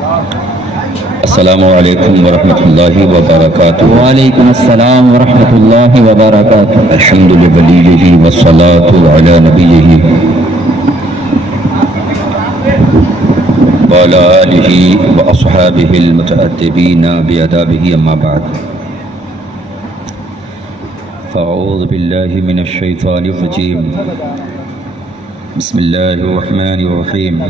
السلام علیکم ورحمۃ اللہ وبرکاتہ۔ وعلیکم السلام ورحمۃ اللہ وبرکاتہ۔ الحمد لولیہ والصلاة علی نبیہ وعلی آلہ واصحابہ المتأدبین بآدابہ، اما بعد فاعوذ باللہ من الشیطان الرجیم، بسم اللہ الرحمن الرحیم۔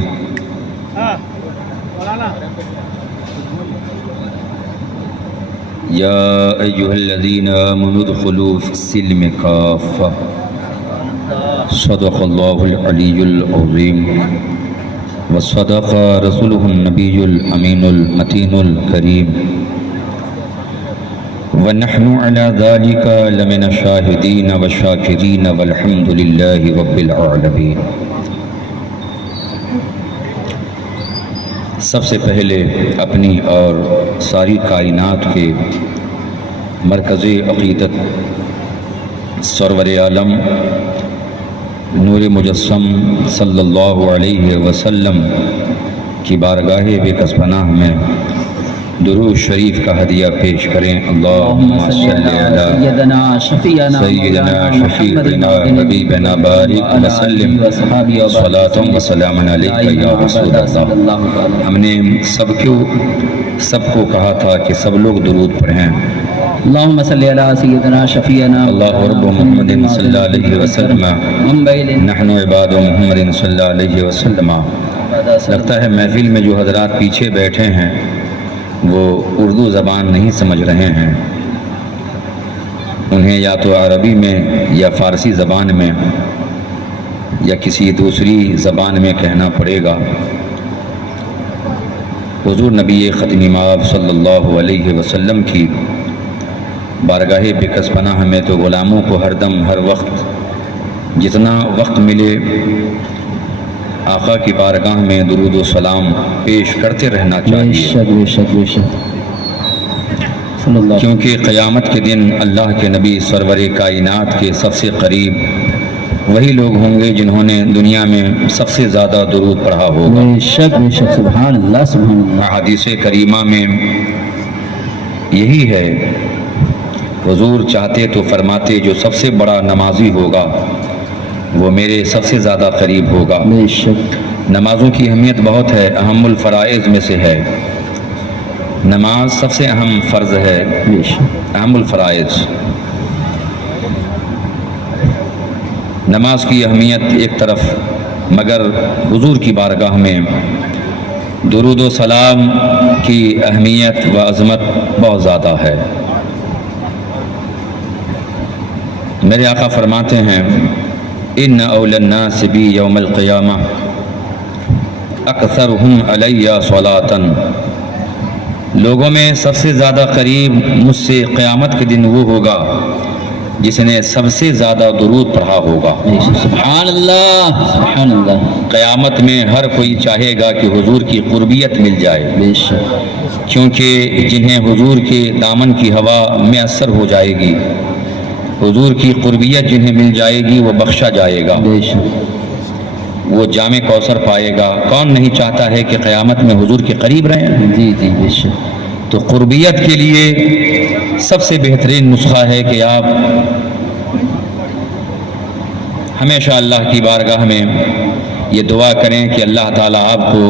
یا ایہا الذین آمنوا ادخلوا فی السلم کافۃ، صدق اللہ العلی العظیم وصدق رسولہ النبی الامین المتین الکریم، ونحن علی ذلک لمن الشاہدین والشاکرین والحمد للہ رب العالمین۔ سب سے پہلے اپنی اور ساری کائنات کے مرکز عقیدت سرور عالم نور مجسم صلی اللہ علیہ وسلم کی بارگاہ بے کس پناہ میں درود شریف کا ہدیہ پیش کریں۔ اللہم صلی علی سیدنا شفیعنا شفیعنا حبیبنا بارک وسلم صلاۃ و سلام علیک یا رسول اللہ۔ ہم نے سب کو کہا تھا کہ سب لوگ درود پڑھیں۔ اللہم صلی علی سیدنا شفیعنا اللہ رب محمد صلی اللہ علیہ وسلم، نحن عباد محمد صلی اللہ علیہ وسلم۔ لگتا ہے محفل میں جو حضرات پیچھے بیٹھے ہیں وہ اردو زبان نہیں سمجھ رہے ہیں، انہیں یا تو عربی میں یا فارسی زبان میں یا کسی دوسری زبان میں کہنا پڑے گا۔ حضور نبی ختم مآب صلی اللہ علیہ وسلم کی بارگاہ بکس پناہ میں تو غلاموں کو ہر دم ہر وقت جتنا وقت ملے آقا کی بارگاہ میں درود و سلام پیش کرتے رہنا چاہیے، کیونکہ قیامت کے دن اللہ کے نبی سرور کائنات کے سب سے قریب وہی لوگ ہوں گے جنہوں نے دنیا میں سب سے زیادہ درود پڑھا ہوگا۔ سبحان اللہ سبحان اللہ۔ حدیث کریمہ میں یہی ہے، حضور چاہتے تو فرماتے جو سب سے بڑا نمازی ہوگا وہ میرے سب سے زیادہ قریب ہوگا۔ نمازوں کی اہمیت بہت ہے، اہم الفرائض میں سے ہے نماز، سب سے اہم فرض ہے، اہم الفرائض۔ نماز کی اہمیت ایک طرف، مگر حضور کی بارگاہ میں درود و سلام کی اہمیت و عظمت بہت زیادہ ہے۔ میرے آقا فرماتے ہیں ان اول الناس بی یوم القیامہ اکثرہم علی صلاۃ، لوگوں میں سب سے زیادہ قریب مجھ سے قیامت کے دن وہ ہوگا جس نے سب سے زیادہ درود پڑھا ہوگا۔ سبحان اللہ سبحان اللہ۔ قیامت میں ہر کوئی چاہے گا کہ حضور کی قربیت مل جائے، کیونکہ جنہیں حضور کے دامن کی ہوا میسر ہو جائے گی، حضور کی قربیت جنہیں مل جائے گی وہ بخشا جائے گا، وہ جام کوثر پائے گا۔ کون نہیں چاہتا ہے کہ قیامت میں حضور کے قریب رہیں؟ جی جی بے شک۔ تو قربیت کے لیے سب سے بہترین نسخہ ہے کہ آپ ہمیشہ اللہ کی بارگاہ میں یہ دعا کریں کہ اللہ تعالیٰ آپ کو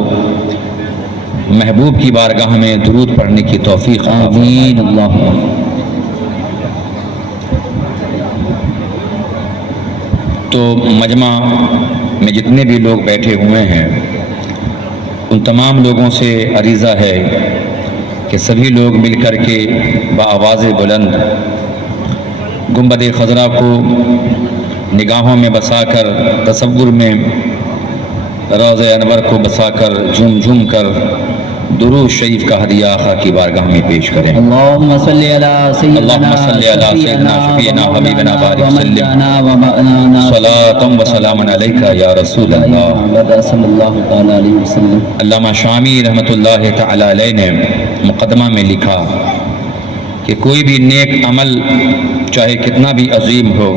محبوب کی بارگاہ میں درود پڑھنے کی توفیق آمین اللہ۔ تو مجمع میں جتنے بھی لوگ بیٹھے ہوئے ہیں ان تمام لوگوں سے عریضہ ہے کہ سبھی لوگ مل کر کے بآواز بلند گنبد خضرا کو نگاہوں میں بسا کر، تصور میں روضہ انور کو بسا کر، جھوم جھوم کر درود شریف کا ہدیہ آقا کی بارگاہ میں پیش کریں۔ اللہم صلی علی سیدنا شفیعنا حبیبنا بارک وسلم صلاۃ و سلام علیک یا رسول اللہ۔ صلی اللہ تعالی علیہ وسلم۔ علامہ شامی رحمۃ اللہ تعالی علیہ نے مقدمہ میں لکھا کہ کوئی بھی نیک عمل چاہے کتنا بھی عظیم ہو،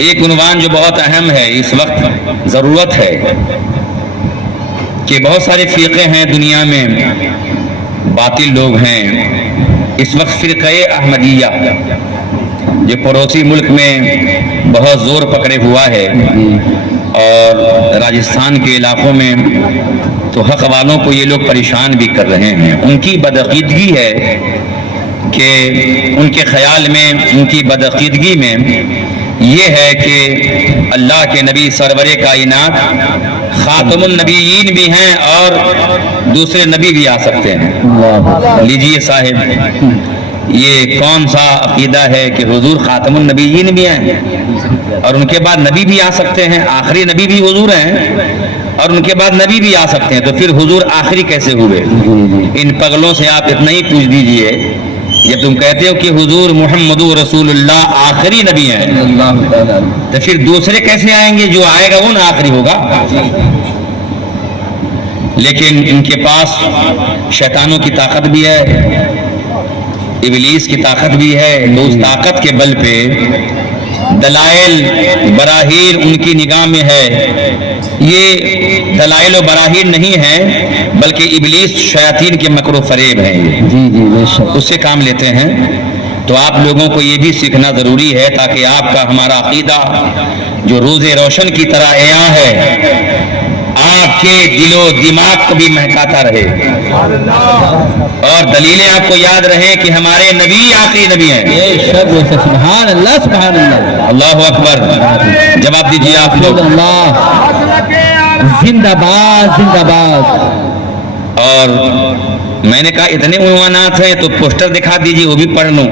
ایک عنوان جو بہت اہم ہے اس وقت ضرورت ہے کہ بہت سارے فرقے ہیں دنیا میں، باطل لوگ ہیں. اس وقت فرقہ احمدیہ جو پڑوسی ملک میں بہت زور پکڑے ہوا ہے، اور راجستھان کے علاقوں میں تو حق والوں کو یہ لوگ پریشان بھی کر رہے ہیں. ان کی بدعقیدگی ہے کہ ان کے خیال میں، ان کی بدعقیدگی میں یہ ہے کہ اللہ کے نبی سرور کائنات خاتم النبیین بھی ہیں اور دوسرے نبی بھی آ سکتے ہیں. لیجئے صاحب، یہ کون سا عقیدہ ہے کہ حضور خاتم النبیین بھی ہیں اور ان کے بعد نبی بھی آ سکتے ہیں؟ آخری نبی بھی حضور ہیں اور ان کے بعد نبی بھی آ سکتے ہیں، تو پھر حضور آخری کیسے ہوئے؟ ان پگلوں سے آپ اتنا ہی پوچھ دیجئے، جب تم کہتے ہو کہ حضور محمد رسول اللہ آخری نبی ہیں، تو پھر دوسرے کیسے آئیں گے؟ جو آئے گا وہ نہ آخری ہوگا. لیکن ان کے پاس شیطانوں کی طاقت بھی ہے، ابلیس کی طاقت بھی ہے. تو اس طاقت کے بل پہ دلائل براہین ان کی نگاہ میں ہے. یہ دلائل و براہین نہیں ہیں بلکہ ابلیس شیاطین کے مکر و فریب ہیں. یہ اس سے کام لیتے ہیں. تو آپ لوگوں کو یہ بھی سیکھنا ضروری ہے تاکہ آپ کا ہمارا عقیدہ جو روز روشن کی طرح عیاں ہے آپ کے دل و دماغ کو بھی مہکاتا رہے، اور دلیلیں آپ کو یاد رہیں کہ ہمارے نبی آخری نبی ہیں. سبحان اللہ، سبحان اللہ، اللہ اکبر. جواب دیجیے آپ لوگ. زندہ باد، زندہ باد. اور میں نے کہا اتنے عنوانات ہیں تو پوسٹر دکھا دیجیے، وہ بھی پڑھ لوں.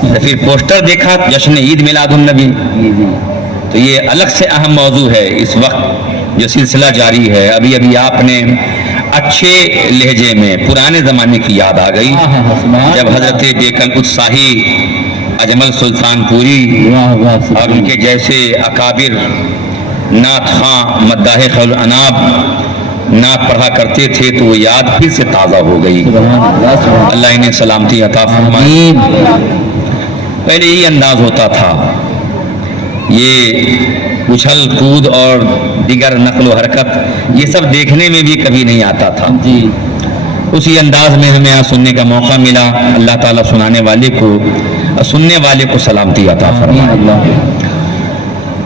تو پھر پوسٹر دیکھا جشن عید میلاد النبی، تو یہ الگ سے اہم موضوع ہے. اس وقت جو سلسلہ جاری ہے، ابھی ابھی آپ نے اچھے لہجے میں پرانے زمانے کی یاد آ گئی جب حضرت بیکل اتساہی اجمل سلطان پوری اور ان کے جیسے اکابر نعت خواں مداح خیر الانام نعت پڑھا کرتے تھے تو وہ یاد پھر سے تازہ ہو گئی. اللہ انہیں سلامتی عطا فرمائے. پہلے یہ انداز ہوتا تھا، یہ اچھل کود اور دیگر نقل و حرکت یہ سب دیکھنے میں بھی کبھی نہیں آتا تھا. اسی انداز میں ہمیں آج سننے کا موقع ملا. اللہ تعالیٰ سنانے والے کو، سننے والے کو سلامتی عطا فرمائے.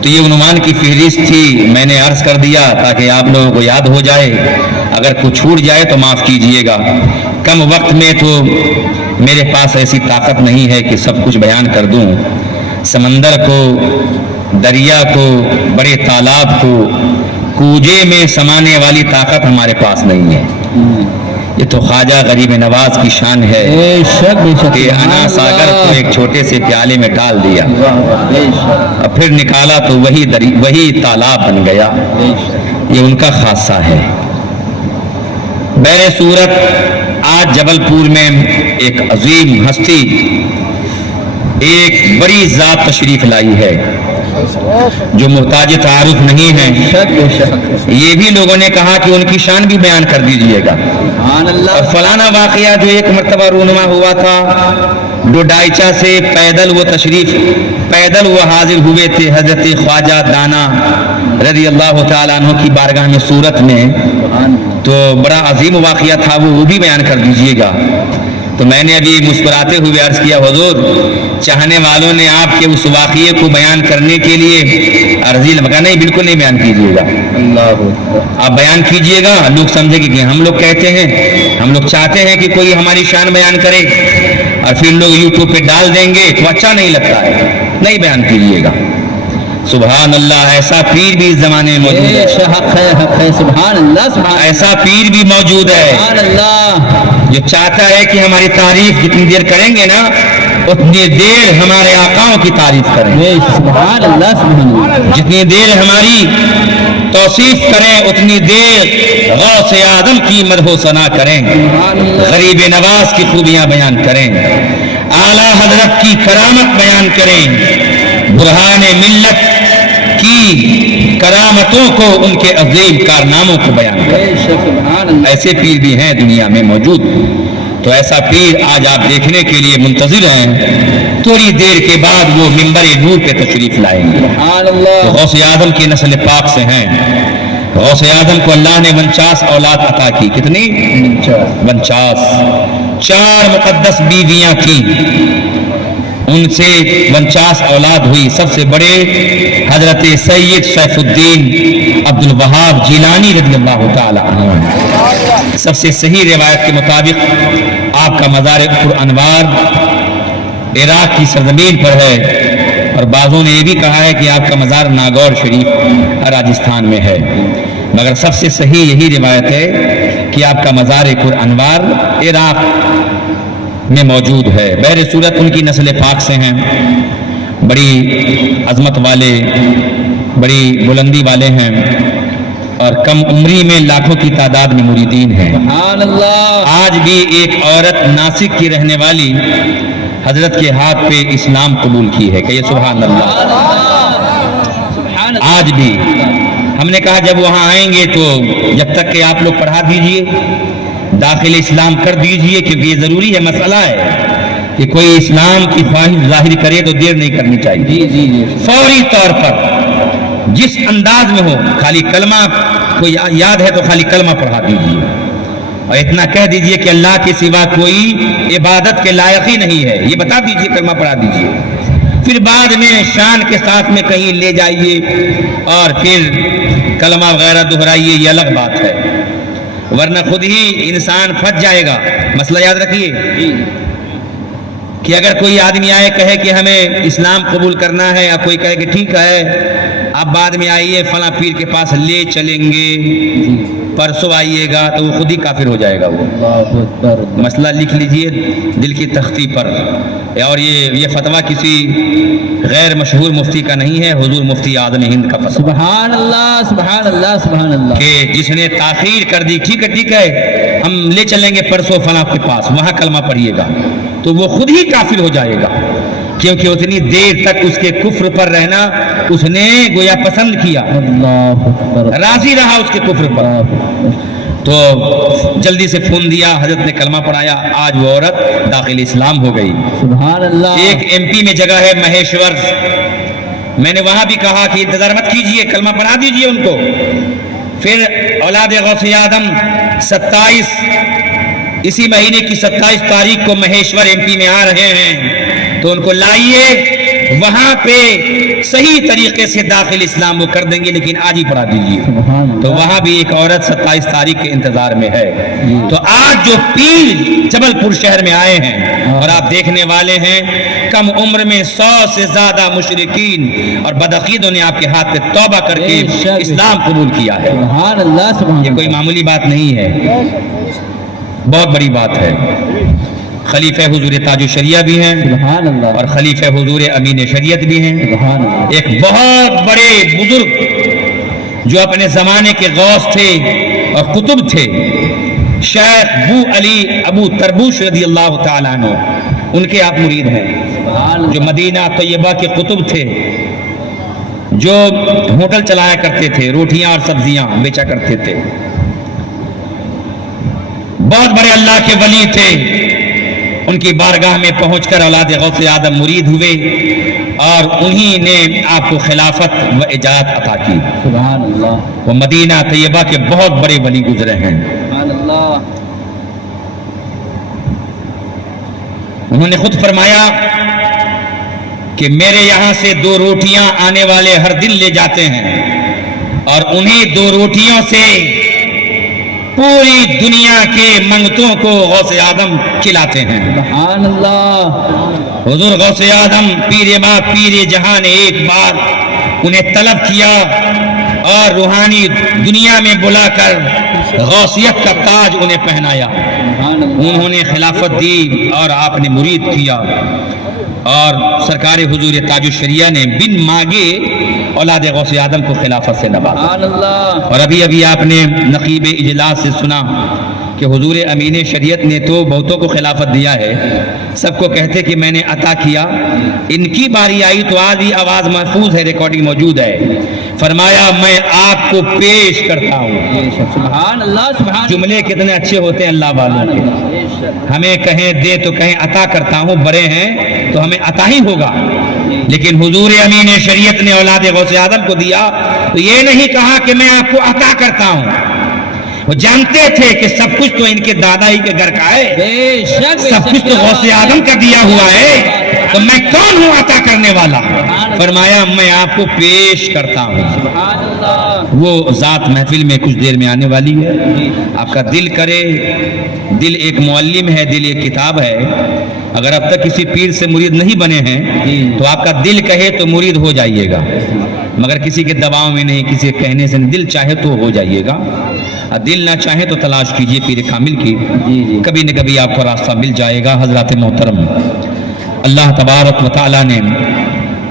تو یہ عنوان کی فہرست تھی، میں نے عرض کر دیا تاکہ آپ لوگوں کو یاد ہو جائے. اگر کچھ چھوٹ جائے تو معاف کیجئے گا. کم وقت میں تو میرے پاس ایسی طاقت نہیں ہے کہ سب کچھ بیان کر دوں. سمندر کو، دریا کو، بڑے تالاب کو کوجے میں سمانے والی طاقت ہمارے پاس نہیں ہے. یہ تو خواجہ غریب نواز کی شان ہے کہ انا ساگر کو ایک چھوٹے سے پیالے میں ڈال دیا اور پھر نکالا تو وہی تالاب بن گیا. یہ ان کا خاصہ ہے. بہر صورت آج جبل پور میں ایک عظیم ہستی، ایک بڑی ذات تشریف لائی ہے جو محتاج تعارف نہیں ہے. یہ بھی لوگوں نے کہا کہ ان کی شان بھی بیان کر دیجئے گا. اور فلانا واقعہ جو ایک مرتبہ رونما ہوا تھا ڈوڈائچا سے پیدل وہ حاضر ہوئے تھے حضرت خواجہ دانا رضی اللہ تعالیٰ عنہ کی بارگاہ میں صورت میں، تو بڑا عظیم واقعہ تھا، وہ بھی بیان کر دیجئے گا. تو میں نے ابھی مسکراتے ہوئے عرض کیا حضور چاہنے والوں نے آپ کے اس واقعے کو بیان کرنے کے لیے عرضی لگا. نہیں، بالکل نہیں بیان کیجیے گا. آپ بیان کیجیے گا، لوگ سمجھے کہ ہم لوگ کہتے ہیں، ہم لوگ چاہتے ہیں کہ کوئی ہماری شان بیان کرے اور پھر لوگ یوٹیوب پہ ڈال دیں گے تو اچھا نہیں لگتا ہے. نہیں بیان کیجیے گا. سبحان اللہ، ایسا پیر بھی اس زمانے میں موجود ہے. سبحان اللہ، ایسا پیر بھی موجود ہے جو چاہتا ہے کہ ہماری تعریف جتنی دیر کریں گے نا اتنی دیر ہمارے آقاؤں کی تعریف کریں. سبحان اللہ، سبحان اللہ. جتنی دیر ہماری توصیف کریں اتنی دیر غوث آدم کی مدح و ثنا کریں، غریب نواز کی خوبیاں بیان کریں، اعلیٰ حضرت کی کرامت بیان کریں، برہان ملت کی کرامتوں کو، ان کے عظیم کارناموں کو بیان کریں. ایسے پیر بھی ہیں دنیا میں موجود. تو ایسا پیر آج آپ دیکھنے کے لیے منتظر ہیں، تھوڑی دیر کے بعد وہ منبر نور پہ تشریف لائیں گے۔ سبحان اللہ، تو غوث آدم کی نسل پاک سے ہیں۔ غوث آدم کو اللہ نے 49 اولاد عطا کی۔ کتنی؟ 49۔ 4 مقدس بیویاں تھیں، ان سے 49 اولاد ہوئی۔ سب سے بڑے حضرت سید سیف الدین عبد الوہاب جیلانی رضی اللہ تعالی عنہ۔ سب سے صحیح روایت کے مطابق آپ کا مزار پر انوار عراق کی سرزمین پر ہے، اور بعضوں نے یہ بھی کہا ہے کہ آپ کا مزار ناگور شریف راجستھان میں ہے، مگر سب سے صحیح یہی روایت ہے کہ آپ کا مزار پر انوار عراق میں موجود ہے۔ بہر صورت ان کی نسل پاک سے ہیں، بڑی عظمت والے، بڑی بلندی والے ہیں، اور کم عمری میں لاکھوں کی تعداد میں مریدین ہیں۔ سبحان اللہ، آج بھی ایک عورت ناسک کی رہنے والی حضرت کے ہاتھ پہ اسلام قبول کی ہے، کہیے سبحان اللہ۔ سبحان اللہ، آج بھی ہم نے کہا جب وہاں آئیں گے تو جب تک کہ آپ لوگ پڑھا دیجئے، داخل اسلام کر دیجئے، کیونکہ یہ ضروری ہے، مسئلہ ہے کہ کوئی اسلام کی خواہش ظاہر کرے تو دیر نہیں کرنی چاہیے، جی جی جی، فوری طور پر جس انداز میں ہو، خالی کلمہ کوئی یاد ہے تو خالی کلمہ پڑھا دیجئے، اور اتنا کہہ دیجئے کہ اللہ کے سوا کوئی عبادت کے لائق ہی نہیں ہے، یہ بتا دیجئے، کلمہ پڑھا دیجئے۔ پھر بعد میں شان کے ساتھ میں کہیں لے جائیے اور پھر کلمہ وغیرہ دہرائیے، یہ الگ بات ہے، ورنہ خود ہی انسان پھنس جائے گا۔ مسئلہ یاد رکھیے کہ اگر کوئی آدمی آئے کہے کہ ہمیں اسلام قبول کرنا ہے، یا کوئی کہے کہ ٹھیک ہے آپ بعد میں آئیے فلاں پیر کے پاس لے چلیں گے، پرسوں آئیے گا، تو وہ خود ہی کافر ہو جائے گا۔ وہ اللہ اکبر، مسئلہ لکھ لیجئے دل کی تختی پر، اور یہ فتویٰ کسی غیر مشہور مفتی کا نہیں ہے، حضور مفتی اعظم ہند کا فتویٰ، سبحان اللہ، سبحان اللہ، سبحان اللہ، کہ جس نے تاخیر کر دی، ٹھیک ہے ہم لے چلیں گے پرسوں فلاں کے پاس، وہاں کلمہ پڑھیے گا، تو وہ خود ہی کافر ہو جائے گا، کیونکہ اتنی دیر تک اس کے کفر پر رہنا اس نے گویا پسند کیا، اللہ اکبر، راضی رہا اس کے کفر پر۔ تو جلدی سے فون دیا، حضرت نے کلمہ پڑھایا، آج وہ عورت داخل اسلام ہو گئی۔ سبحان اللہ، ایک MP میں جگہ ہے مہیشور، میں نے وہاں بھی کہا کہ انتظار مت کیجئے، کلمہ پڑھا دیجئے ان کو۔ پھر اولاد غوث آدم 27 اسی مہینے کی 27 تاریخ کو مہیشور MP میں آ رہے ہیں، تو ان کو لائیے، وہاں پہ صحیح طریقے سے داخل اسلام وہ کر دیں گے، لیکن آج ہی پڑھا دیجئے۔ سبحان اللہ، تو وہاں بھی ایک عورت 27 تاریخ کے انتظار میں ہے۔ تو آج جو پیر جبل پور شہر میں آئے ہیں اور آپ دیکھنے والے ہیں، کم عمر میں 100 سے زیادہ مشرکین اور بدعقیدوں نے آپ کے ہاتھ پہ توبہ کر کے اسلام قبول کیا ہے۔ سبحان اللہ، سبحان یہ کوئی معمولی بات نہیں ہے، بہت بڑی بات ہے۔ خلیفہ حضور تاج الشریعہ بھی ہیں، سبحان اللہ، اور خلیفہ حضور امین شریعت بھی ہیں۔ سبحان اللہ، ایک بہت بڑے بزرگ جو اپنے زمانے کے غوث تھے اور قطب تھے، شیخ بو علی ابو تربوش رضی اللہ تعالیٰ عنہ، ان کے آپ مرید ہیں، جو مدینہ طیبہ کے قطب تھے، جو ہوٹل چلایا کرتے تھے، روٹیاں اور سبزیاں بیچا کرتے تھے، بہت بڑے اللہ کے ولی تھے۔ ان کی بارگاہ میں پہنچ کر اولاد غوث آدم مرید ہوئے، اور انہی نے آپ کو خلافت و اجازت عطا کی۔ سبحان اللہ، وہ مدینہ طیبہ کے بہت بڑے ولی گزرے ہیں۔ سبحان اللہ، انہوں نے خود فرمایا کہ میرے یہاں سے 2 روٹیاں آنے والے ہر دن لے جاتے ہیں، اور انہیں 2 روٹیوں سے پوری دنیا کے منگتوں کو غوث آدم کھلاتے ہیں۔ سبحان اللہ، حضور غوث آدم پیر ما پیر جہاں نے ایک بار انہیں طلب کیا اور روحانی دنیا میں بلا کر غوثیت کا تاج انہیں پہنایا۔ سبحان اللہ، انہوں نے خلافت دی اور آپ نے مرید کیا، اور سرکار حضور تاج الشریعہ نے بن مانگے اولاد غوث آدم کو خلافت سے نوازا۔ سبحان اللہ، اور ابھی آپ نے نقیب اجلاس سے سنا کہ حضور امین شریعت نے تو بہتوں کو خلافت دیا ہے، سب کو کہتے کہ میں نے عطا کیا، ان کی باری آئی تو آج بھی آواز محفوظ ہے، ریکارڈنگ موجود ہے، فرمایا میں آپ کو پیش کرتا ہوں۔ سبحان اللہ سبحان جملے کتنے اچھے ہوتے ہیں اللہ والوں کے، ہمیں کہیں دے تو کہیں عطا کرتا ہوں، بڑے ہیں تو ہمیں عطا ہی ہوگا، لیکن حضور امین شریعت نے اولاد غوث اعظم کو دیا تو یہ نہیں کہا کہ میں آپ کو عطا کرتا ہوں، وہ جانتے تھے کہ سب کچھ تو ان کے دادا ہی کے گھر کا ہے، بے شک سب کچھ تو غوث اعظم کا دیا ہوا ہے، تو میں کون ہوں عطا کرنے والا؟ فرمایا میں آپ کو پیش کرتا ہوں۔ سبحان اللہ وہ ذات محفل میں کچھ دیر میں آنے والی ہے، آپ کا دل کرے، دل ایک معلم ہے، دل ایک کتاب ہے، اگر اب تک کسی پیر سے مرید نہیں بنے ہیں تو آپ کا دل کہے تو مرید ہو جائیے گا، مگر کسی کے دباؤ میں نہیں، کسی کے کہنے سے نہیں، دل چاہے تو ہو جائیے گا، اور دل نہ چاہے تو تلاش کیجئے پیر کامل کی، کبھی نہ کبھی آپ کو راستہ مل جائے گا۔ حضرات محترم، اللہ تبارک و تعالیٰ نے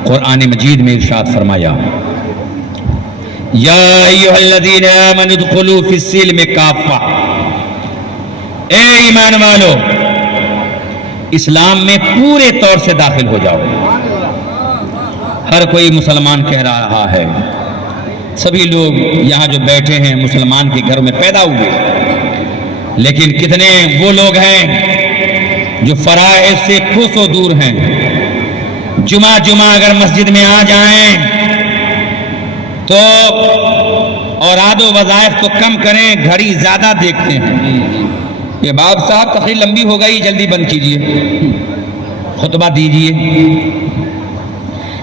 قرآن مجید میں ارشاد فرمایا، یا ایھا الذین آمنوا ادخلوا فی السلم کافہ، اے ایمان والو اسلام میں پورے طور سے داخل ہو جاؤ۔ ہر کوئی مسلمان کہہ رہا ہے، سبھی لوگ یہاں جو بیٹھے ہیں مسلمان کے گھروں میں پیدا ہوئے، لیکن کتنے وہ لوگ ہیں جو فرائض سے کوسوں دور ہیں، جمعہ اگر مسجد میں آ جائیں تو اوراد و وظائف کو کم کریں، گھڑی زیادہ دیکھتے ہیں، یہ باب صاحب تقریر لمبی ہو گئی، جلدی بند کیجئے، خطبہ دیجئے،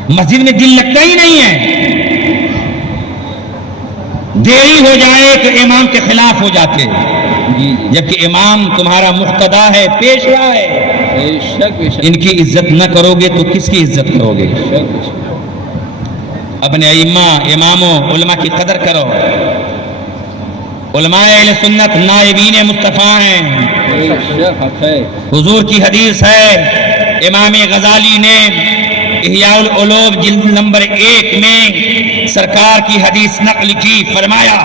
مسجد میں دل لگتا ہی نہیں ہے، دیری ہو جائے کہ امام کے خلاف ہو جاتے، جبکہ امام تمہارا مقتدا ہے، پیشوا ہے، ان کی عزت نہ کرو گے تو کس کی عزت کرو گے؟ اپنے ائمہ اماموں علماء کی قدر کرو، علماء اہل سنت نائبین مصطفیٰ ہیں، حضور کی حدیث ہے، امام غزالی نے احیاء العلوم جلد نمبر 1 میں سرکار کی حدیث نقل کی، فرمایا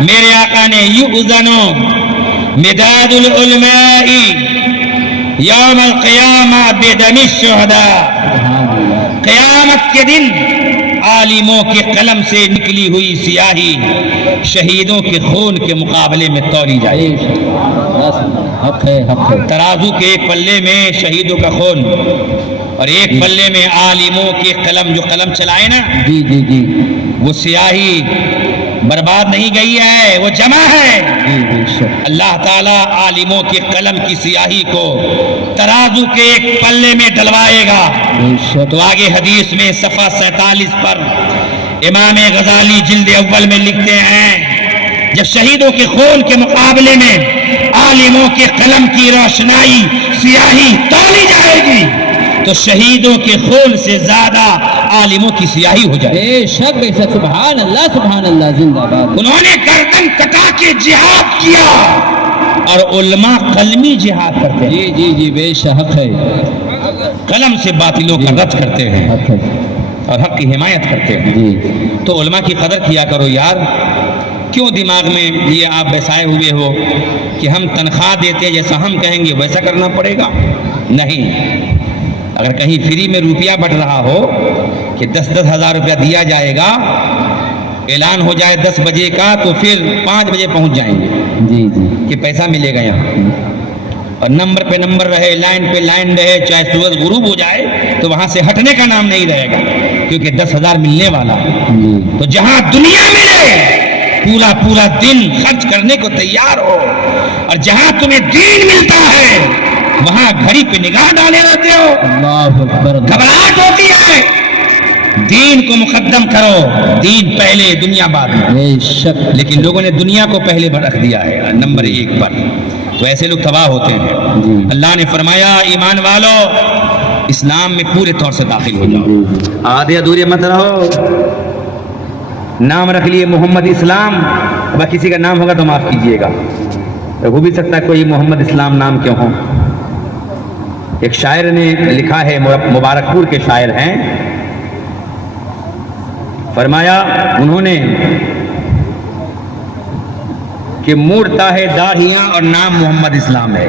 میرے آقا نے یؤذن مداد العلماء یوم القیامہ بدم الشہداء، قیامت کے دن عالموں کے قلم سے نکلی ہوئی سیاہی شہیدوں کے خون کے مقابلے میں تولی جائے، ترازو کے ایک پلے میں شہیدوں کا خون اور ایک پلے میں عالموں کے قلم، جو قلم چلائے نا وہ سیاہی برباد نہیں گئی ہے، وہ جمع ہے، اللہ تعالیٰ عالموں کے قلم کی سیاہی کو ترازو کے ایک پلے میں ڈلوائے گا۔ تو آگے حدیث میں صفحہ 47 پر امام غزالی جلد اول میں لکھتے ہیں، جب شہیدوں کے خون کے مقابلے میں عالموں کے قلم کی روشنائی سیاہی تولی جائے گی تو شہیدوں کے خون سے زیادہ عالموں کی سیاہی ہو جائے۔ بے شک بے شک، سبحان اللہ زندہ باد۔ انہوں نے گردن کٹا کے جہاد کیا اور علماء قلمی جہاد کرتے ہیں، جی بے شک ہے، قلم سے باطلوں کا رد کرتے ہیں اور حق کی حمایت کرتے ہیں۔ تو علماء کی قدر کیا کرو یار، کیوں دماغ میں یہ آپ بیسائے ہوئے ہو کہ ہم تنخواہ دیتے جیسا ہم کہیں گے ویسا کرنا پڑے گا؟ نہیں، اگر کہیں فری میں روپیہ بٹ رہا ہو کہ 10-10 ہزار روپیہ دیا جائے گا، اعلان ہو جائے 10 بجے کا تو پھر 5 بجے پہنچ جائیں گے کہ پیسہ ملے گا یہاں، اور نمبر پہ نمبر رہے، لائن پہ لائن رہے، چاہے سورج غروب ہو جائے تو وہاں سے ہٹنے کا نام نہیں رہے گا، کیونکہ 10,000 ملنے والا۔ تو جہاں دنیا ملے پورا دن خرچ کرنے کو تیار ہو، اور جہاں تمہیں دین ملتا ہے وہاں گھڑی پہ نگاہ ڈالے رہتے ہو، گھبراہٹ ہوتی ہے۔ دین کو مقدم کرو، دین پہلے دنیا بعد میں، لیکن لوگوں نے دنیا کو پہلے رکھ دیا ہے نمبر 1 پر، تو ایسے لوگ تباہ ہوتے ہیں۔ اللہ نے فرمایا ایمان والو اسلام میں پورے طور سے داخل ہو جاؤ، آدھے ادھورے مت رہو۔ نام رکھ لیے محمد اسلام، اب کسی کا نام ہوگا تو معاف کیجئے گا، ہو بھی سکتا ہے کوئی محمد اسلام نام کیوں ہو۔ ایک شاعر نے لکھا ہے، مبارک پور کے شاعر ہیں، فرمایا انہوں نے کہ موڑتا ہے داڑھیاں اور نام محمد اسلام ہے.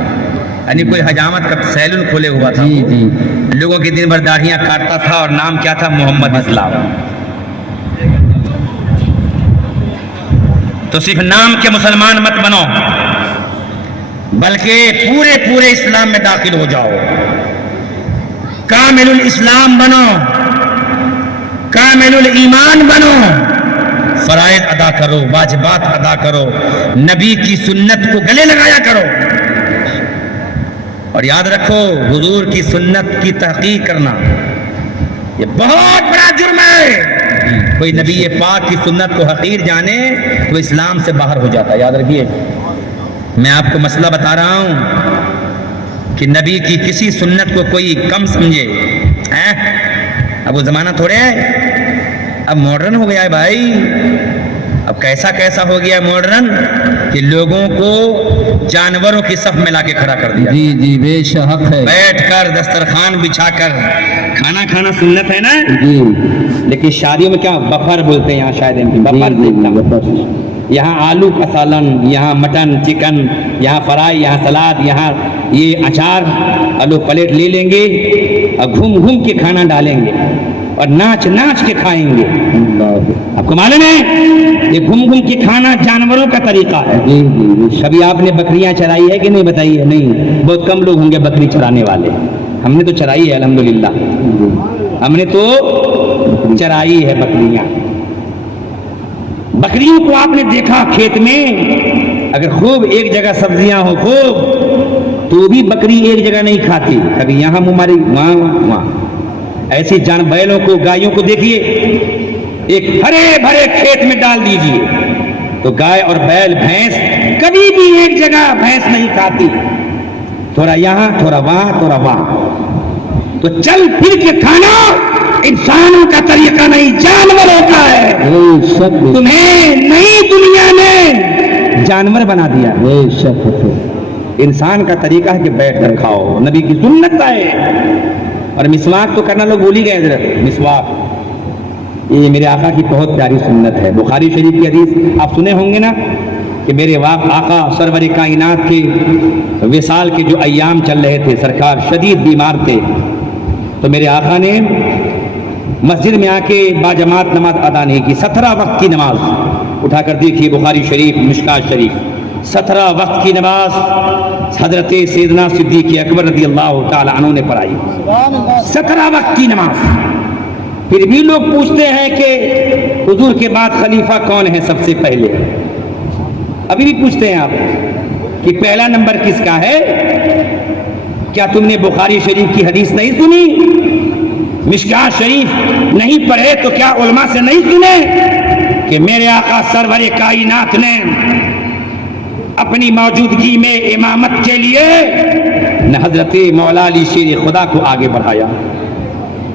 یعنی کوئی حجامت کا سیلون کھولے ہوا تھا, جی جی لوگوں کے دن بھر داڑھیاں کاٹتا تھا اور نام کیا تھا؟ محمد اسلام. تو صرف نام کے مسلمان مت بنو, بلکہ پورے اسلام میں داخل ہو جاؤ. کامل الاسلام بنو, کامل الایمان بنو, فرائض ادا کرو, واجبات ادا کرو, نبی کی سنت کو گلے لگایا کرو. اور یاد رکھو, حضور کی سنت کی تحقیق کرنا یہ بہت بڑا جرم ہے. کوئی نبی پاک کی سنت کو حقیر جانے تو اسلام سے باہر ہو جاتا ہے. یاد رکھیے, میں آپ کو مسئلہ بتا رہا ہوں کہ نبی کی کسی سنت کو کوئی کم سمجھے. اب وہ زمانہ تھوڑے ہے, اب ماڈرن ہو گیا ہے بھائی. اب کیسا ہو گیا ماڈرن کہ لوگوں کو جانوروں کی صف میں لا کے کھڑا کر دیا. جی جی بے شک ہے. بیٹھ کر دسترخوان بچھا کر کھانا سنت ہے نا, جی لیکن شادیوں میں کیا بفر بولتے ہیں یہاں, شاید ان کی بفر. یہاں آلو کا سالن, یہاں مٹن چکن, یہاں فرائی, یہاں سلاد, یہاں یہ اچار. لوگ پلیٹ لے لیں گے اور گھوم کے کھانا ڈالیں گے اور ناچ کے کھائیں گے. آپ کو معلوم ہے یہ گھوم کے کھانا جانوروں کا طریقہ ہے. کبھی آپ نے بکریاں چرائی ہے کہ نہیں؟ بتائیے. نہیں, بہت کم لوگ ہوں گے بکری چرانے والے. ہم نے تو چرائی ہے الحمدللہ, ہم نے تو چرائی ہے بکریاں. بکریوں کو آپ نے دیکھا کھیت میں, اگر خوب ایک جگہ سبزیاں ہو خوب تو بھی بکری ایک جگہ نہیں کھاتی, کبھی یہاں ماری وہاں. ایسی بیلوں کو, گائیوں کو دیکھیے, ایک ہرے بھرے کھیت میں ڈال دیجئے تو گائے اور بیل بھینس کبھی بھی ایک جگہ بھینس نہیں کھاتی, تھوڑا یہاں تھوڑا وہاں. تو چل پھر کے کھانا انسانوں کا طریقہ نہیں, جانوروں کا ہے. تمہیں نئی دنیا نے جانور بنا دیا. انسان کا طریقہ ہے کہ بیٹھ کر کھاؤ, نبی کی سنت ہے. اور مسواک تو کرنا لوگ بھول ہی گئے. حضرت مسواک یہ میرے آقا کی بہت پیاری سنت ہے. بخاری شریف کی حدیث آپ سنے ہوں گے نا کہ میرے آقا سرور کائنات کے وصال کے جو ایام چل رہے تھے, سرکار شدید بیمار تھے, تو میرے آقا نے مسجد میں آ کے باجماعت نماز ادا نہیں کی. 17 وقت کی نماز اٹھا کر دیکھیے, بخاری شریف, مشکات شریف, 17 وقت کی نماز حضرت سیدنا صدیق اکبر رضی اللہ تعالی عنہ نے پڑھائی. 17 وقت کی نماز. پھر بھی لوگ پوچھتے ہیں کہ حضور کے بعد خلیفہ کون ہے سب سے پہلے؟ ابھی بھی پوچھتے ہیں آپ کہ پہلا نمبر کس کا ہے؟ کیا تم نے بخاری شریف کی حدیث نہیں سنی؟ مشکات شریف نہیں پڑھے تو کیا علماء سے نہیں سنے کہ میرے آقا سرور کائنات نے اپنی موجودگی میں امامت کے لیے نہ حضرت مولا علی شیر خدا کو آگے بڑھایا,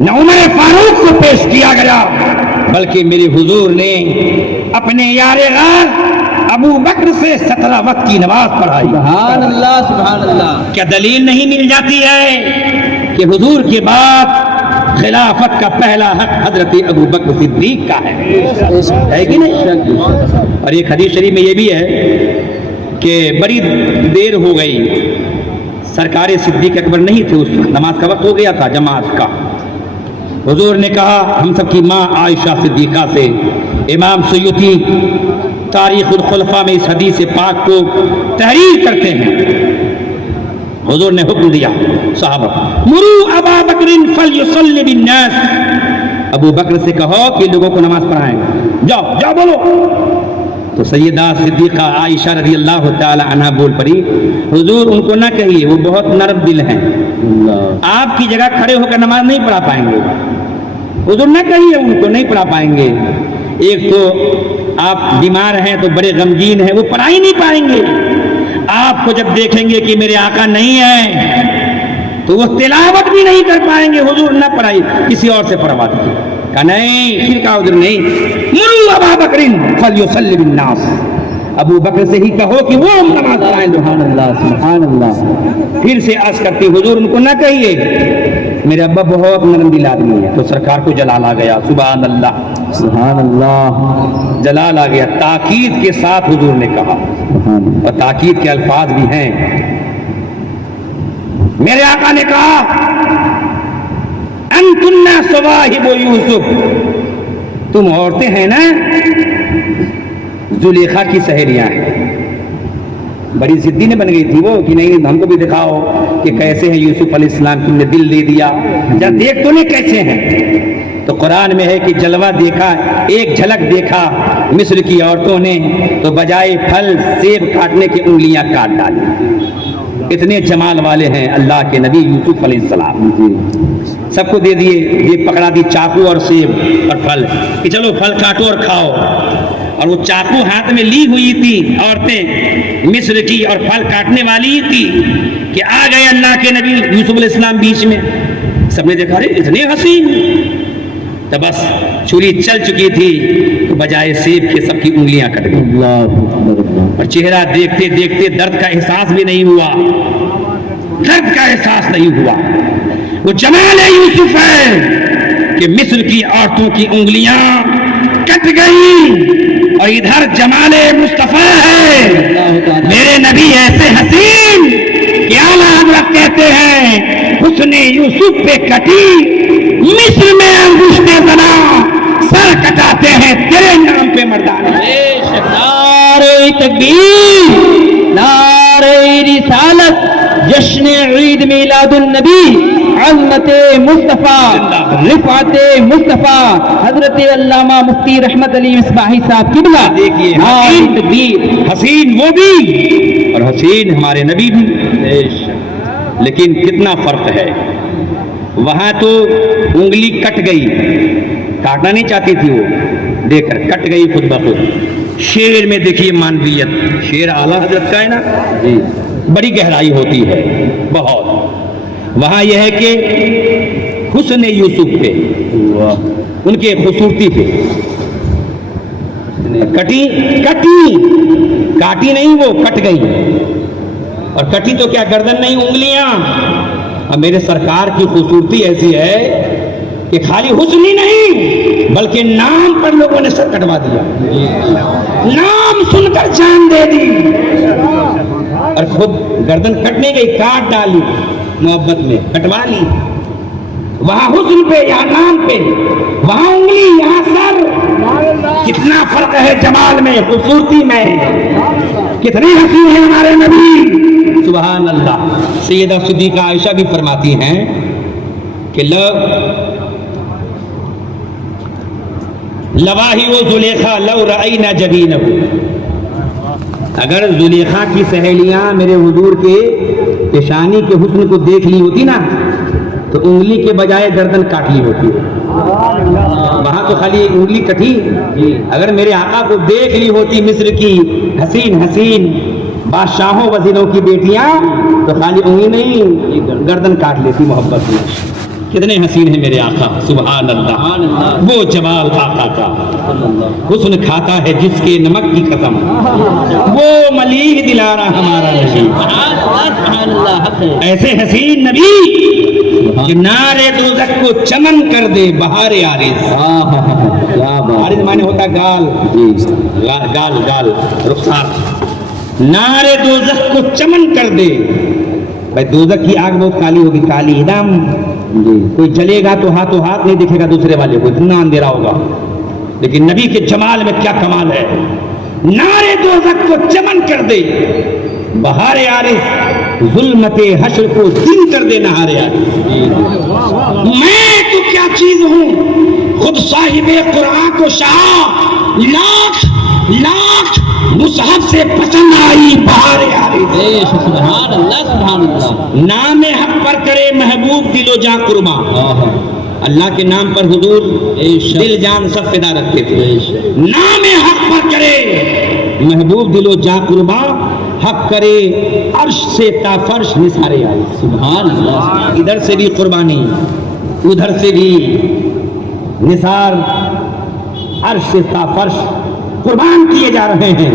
نہ عمر فاروق کو پیش کیا گیا, بلکہ میرے حضور نے اپنے یار غار ابو بکر سے 17 وقت کی نماز پڑھائی. سبحان اللہ سبحان اللہ. کیا دلیل نہیں مل جاتی ہے کہ حضور کے بعد خلافت کا پہلا حق حضرت ابو بکر صدیق کا ہے کہ نہیں؟ اور ایک حدیث شریف میں یہ بھی ہے کہ بڑی دیر ہو گئی, سرکار صدیق اکبر نہیں تھے اس وقت, نماز کا وقت ہو گیا تھا جماعت کا. حضور نے کہا ہم سب کی ماں عائشہ صدیقہ سے, امام سیوطی تاریخ الخلفاء میں اس حدیث پاک کو تحریر کرتے ہیں. حضور نے حکم دیا صحابہ, مرو ابا بکر فلیصلی بالناس, ابو بکر سے کہو کہ لوگوں کو نماز پڑھائیں, جاؤ بولو. تو سیدہ صدیقہ عائشہ رضی اللہ تعالی عنہ بول پڑی, حضور ان کو نہ کہیے, وہ بہت نرم دل ہیں, آپ کی جگہ کھڑے ہو کر نماز نہیں پڑھا پائیں گے. حضور نہ کہیے, ان کو نہیں پڑھا پائیں گے. ایک تو آپ بیمار ہیں تو بڑے غمگین ہیں, وہ پڑھا ہی نہیں پائیں گے. آپ کو جب دیکھیں گے کہ میرے آقا نہیں ہیں تو وہ تلاوت بھی نہیں کر پائیں گے. حضور نہ پڑھائی, کسی اور سے پڑھوا دیجیے. کہا نہیں, پھر کہا حضور نہیں, مرو ابا بکر فلیصلی بالناس, ابو بکر سے ہی کہو کہ وہ نماز پڑھائیں. سبحان اللہ سبحان اللہ. پھر سے عرض کرتی حضور ان کو نہ کہیے میرے ابا بہت نرم دل آدمی ہے. تو سرکار کو جلال آ گیا. سبحان اللہ سبحان اللہ. جلال آ گیا. تاکید کے ساتھ حضور نے کہا سبحان اللہ. اور تاکید کے الفاظ بھی ہیں. میرے آقا نے کہا انتن صواحب یوسف, تم عورتیں ہیں نا زلیخا کی سہیلیاں ہیں. بڑی ضدی نے بن گئی تھی وہ کہ نہیں ہم کو بھی دکھاؤ کہ کیسے ہیں یوسف علیہ السلام, تم نے دل دے دیا یا دیکھ تو نہیں کیسے ہیں. تو قرآن میں ہے کہ جلوہ دیکھا, ایک جھلک دیکھا مصر کی عورتوں نے تو بجائے پھل سیب کاٹنے کی انگلیاں کاٹ ڈالی. اتنے جمال والے ہیں اللہ کے نبی یوسف علیہ السلام. سب کو دے دیے, یہ پکڑا دی چاقو اور سیب اور پھل کہ چلو پھل کاٹو اور کھاؤ. اور وہ چاقو ہاتھ میں لی ہوئی تھی عورتیں مصر کی اور پھل کاٹنے والی تھی کہ آ گئے اللہ کے نبی یوسف علیہ السلام بیچ میں. سب نے دیکھا ارے اتنے حسین, تو بس چھری چل چکی تھی تو بجائے سیب کے سب کی انگلیاں کٹ گئی. اللہ اکبر اللہ. اور چہرہ دیکھتے دیکھتے درد کا احساس بھی نہیں ہوا, درد کا احساس نہیں ہوا. وہ جمال یوسف ہے کہ مصر کی عورتوں کی انگلیاں کٹ گئی اور ادھر جمال مصطفیٰ ہے میرے نبی ایسے حسین کہ اعلیٰ حضرت کہتے ہیں حسن یوسف پہ کٹی مصر میں انگشتیں زنا سر کٹاتے ہیں تیرے نام پہ مردان. نعرہ تکبیر, نعرہ رسالت, جشن عید میلاد النبی, عظمت مصطفیٰ, رفعت مصطفیٰ, حضرت علامہ مفتی رحمت علی مصباحی صاحب قبلہ. دیکھیے نعرہ تکبیر. حسین وہ بھی اور حسین ہمارے نبی بھی, لیکن کتنا فرق ہے. وہاں تو انگلی کٹ گئی, کاٹنا نہیں چاہتی تھی وہ, دیکھ کر کٹ گئی خود بخود. شعر میں دیکھیے مانویت, شعر اعلیٰ حضرت کا ہے نا, بڑی گہرائی ہوتی ہے بہت. وہاں یہ ہے کہ حسن یوسف پہ, ان کے خوبصورتی پہ کٹی کٹی کاٹی نہیں, وہ کٹ گئی. اور کٹی تو کیا گردن نہیں, انگلیاں. اب میرے سرکار کی خوبصورتی ایسی ہے کہ خالی حسن ہی نہیں بلکہ نام پر لوگوں نے سر کٹوا دیا, نام سن کر جان دے دی. اور خود گردن کٹنے گئی, کاٹ ڈالی محبت میں, کٹوا لی. وہاں حسن پہ یہاں نام پہ, وہاں انگلی یہاں سر. کتنا فرق ہے جمال میں, خوبصورتی میں. کتنے حسین ہیں ہمارے نبی. سبحان اللہ. سیدہ صدیقہ عائشہ بھی فرماتی ہیں کہ لواہی و زلیخا لو رأینا جبینہ, اگر زلیخا کی سہیلیاں میرے حضور کے پیشانی کے حسن کو دیکھ لی ہوتی نا تو انگلی کے بجائے گردن کاٹ لی ہوتی. وہاں تو خالی انگلی کٹی, اگر میرے آقا کو دیکھ لی ہوتی مصر کی حسین حسین بادشاہوں وزیروں کی بیٹیاں تو خالی انگلی نہیں گردن کاٹ لیتی محبت میں. کتنے حسین ہیں میرے آقا. سبحان اللہ. وہ جمال آقا کا حسن کھاتا ہے جس کے نمک کی ختم, وہ ملیح دلارا ہمارا نبی. ایسے حسین نبی کہ نارے دوزخ کو چمن کر دے بہار عارض. عارض مانے ہوتا گال, گال گال رخسار. نارے دوزخ کو چمن کر دے. بھائی دوزخ کی آگ بہت کالی ہوگی, کالی دم, کوئی جلے گا تو ہاتھوں ہاتھ نہیں دکھے گا دوسرے والے کو, اتنا اندھیرا ہوگا. لیکن نبی کے جمال میں کیا کمال ہے. نارے دوزخ کو چمن کر دے بہار عارض, ظلمت حشر کو دن کر دے نہار عارض. میں تو کیا چیز ہوں, خود صاحب قرآن کو شاہ لاکھ لاکھ مصحف سے پسند آئی بہار عارض. سبحان اللہ سبحان اللہ. نام حق پر کرے محبوب دل و جاں قرباں. اللہ کے نام پر حضور دل جان سب فدا رکھتے تھے. نام حق پر کرے محبوب دل و جاں قرباں, حق کرے عرش سے تا فرش نثارے آئی. سبحان اللہ. ادھر سے بھی قربانی, ادھر سے بھی نثار, عرش سے تا فرش قربان کیے جا رہے ہیں.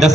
10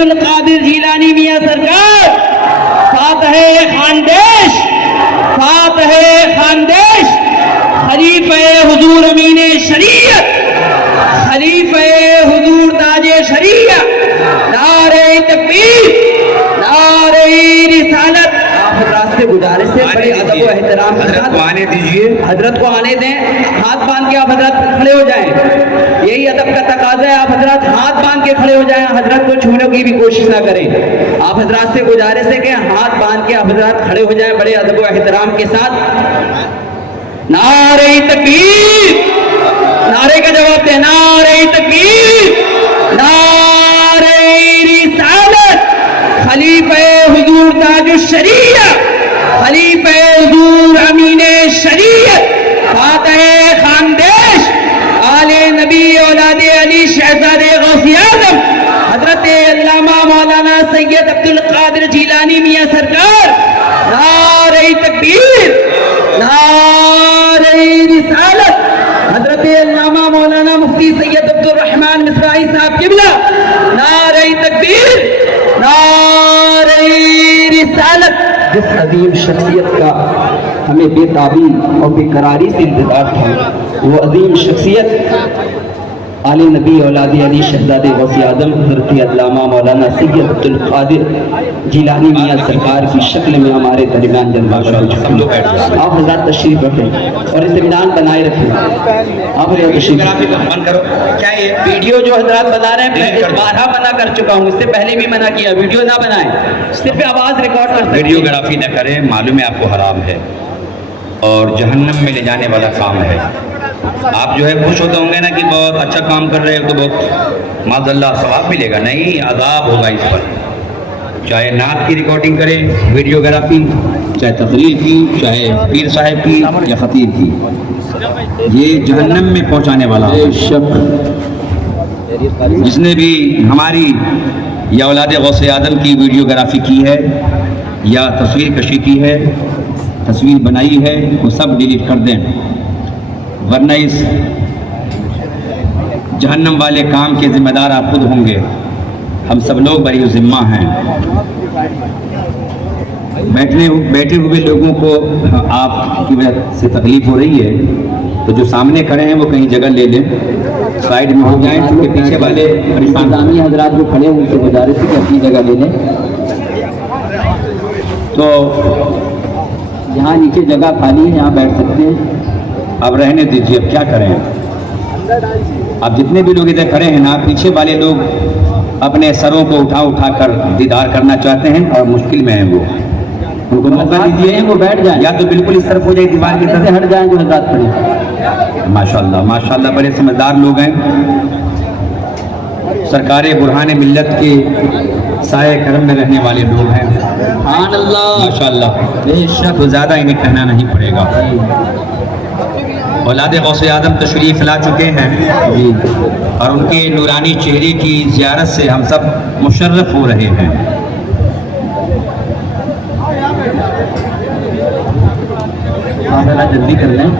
عبد القادر جیلانی میاں سرکار، فاتح خاندیش، فاتح خاندیش، خلیفہ حضور امین شریعت، خلیفہ حضور تاج شریعت، نعرہ تکبیر، نعرہ رسالت۔ آپ حضرات سے گزارش ہے بڑے ادب و احترام کے ساتھ آنے دیجیے، حضرت کو آنے دیں، ہاتھ باندھ کے آپ حضرت کھڑے ہو جائیں، یہی ادب کا تقاضا ہے، آپ حضرت ہاتھ باندھ کے کھڑے ہو جائیں، حضرت کو چھونے کی بھی کوشش نہ کریں۔ آپ حضرات سے گزارش ہے کہ ہاتھ باندھ کے آپ حضرات کھڑے ہو جائیں بڑے ادب و احترام کے ساتھ۔ نعرہ تکبیر، نعرے کا جواب دیں، نعرہ تکبیر، نعرہ رسالت، خلیفہ حضور تاج الشریعت، خلیفہ حضور امین شریعت، فاتح خاندیش، آل نبی اولاد علی شہزاد غوث اعظم حضرت علامہ مولانا سید عبد القادر جیلانی میاں سرکار، نعرہ تکبیر، نعرہ رسالت، حضرت علامہ مولانا مفتی سید عبد الرحمن مصراعی صاحب قبلہ، نعرہ تکبیر، نعرہ رسالت۔ جس عظیم شخصیت کا ہمیں بے تابی اور بے قراری سے انتظار تھا، وہ عظیم شخصیت آل نبی اولاد علی شہزاد غوث اعظم حضرت علامہ مولانا سید عبد القادر جیلانی میاں سرکار کی شکل میں ہمارے درمیان جلوہ گر ہو چکے ہیں۔ آپ حضرات تشریف رکھیں اور اطمینان بنائے رکھیں۔ آپ حضرات تشریف رکھیں۔ بند کرو کیا یہ ویڈیو جو حضرات بنا رہے ہیں میں بارہا منع کر چکا ہوں، اس سے پہلے بھی منع کیا، ویڈیو نہ بنائیں، صرف آواز ریکارڈ کر سکتے ہیں۔ ویڈیوگرافی نہ کریں، معلوم ہے آپ کو حرام ہے اور جہنم میں لے جانے والا کام ہے۔ آپ جو ہے خوش ہوتے ہوں گے نا کہ بہت اچھا کام کر رہے ہو تو بہت معاذ اللہ ثواب ملے گا، نہیں، عذاب ہوگا اس پر۔ چاہے نعت کی ریکارڈنگ کریں، ویڈیوگرافی، چاہے تقریر کی، چاہے پیر صاحب کی یا خطیب کی، یہ جہنم میں پہنچانے والا ہے۔ جس نے بھی ہماری یا اولاد غوث اعظم کی ویڈیوگرافی کی ہے یا تصویر کشی کی ہے، تصویر بنائی ہے، وہ سب ڈیلیٹ کر دیں، ورنہ اس جہنم والے کام کے ذمہ دار آپ خود ہوں گے۔ ہم سب لوگ بری ذمہ ہیں۔ بیٹھے ہوئے لوگوں کو آپ کی وجہ سے تکلیف ہو رہی ہے تو جو سامنے کھڑے ہیں وہ کہیں جگہ لے لیں، سائڈ میں ہو جائیں، کیونکہ پیچھے والے پریشان اسلامی حضرات جو کھڑے ہوئے سے گزارش ہے کہ اپنی جگہ لے لیں، تو یہاں نیچے جگہ خالی ہے، یہاں بیٹھ سکتے ہیں۔ اب رہنے دیجیے، اب کیا کریں۔ اب جتنے بھی لوگ ادھر کھڑے ہیں نا، پیچھے والے لوگ اپنے سروں کو اٹھا کر دیدار کرنا چاہتے ہیں اور مشکل میں ہیں، وہ ان کو موقع دیجیے، وہ بیٹھ جائیں یا تو بالکل اس طرف ہو جائے دیوار کی طرف سے ہٹ جائیں جو حضرات کھڑے ہیں۔ ماشاءاللہ ماشاءاللہ، بڑے سمجھدار لوگ ہیں، سرکار برہان ملت کے سائے کرم میں رہنے والے لوگ ہیں، سبحان اللہ، ماشاءاللہ، تو زیادہ انہیں کہنا نہیں پڑے گا۔ اولاد غوث اعظم تشریف لا چکے ہیں اور ان کے نورانی چہرے کی زیارت سے ہم سب مشرف ہو رہے ہیں۔ جلدی کر لیں،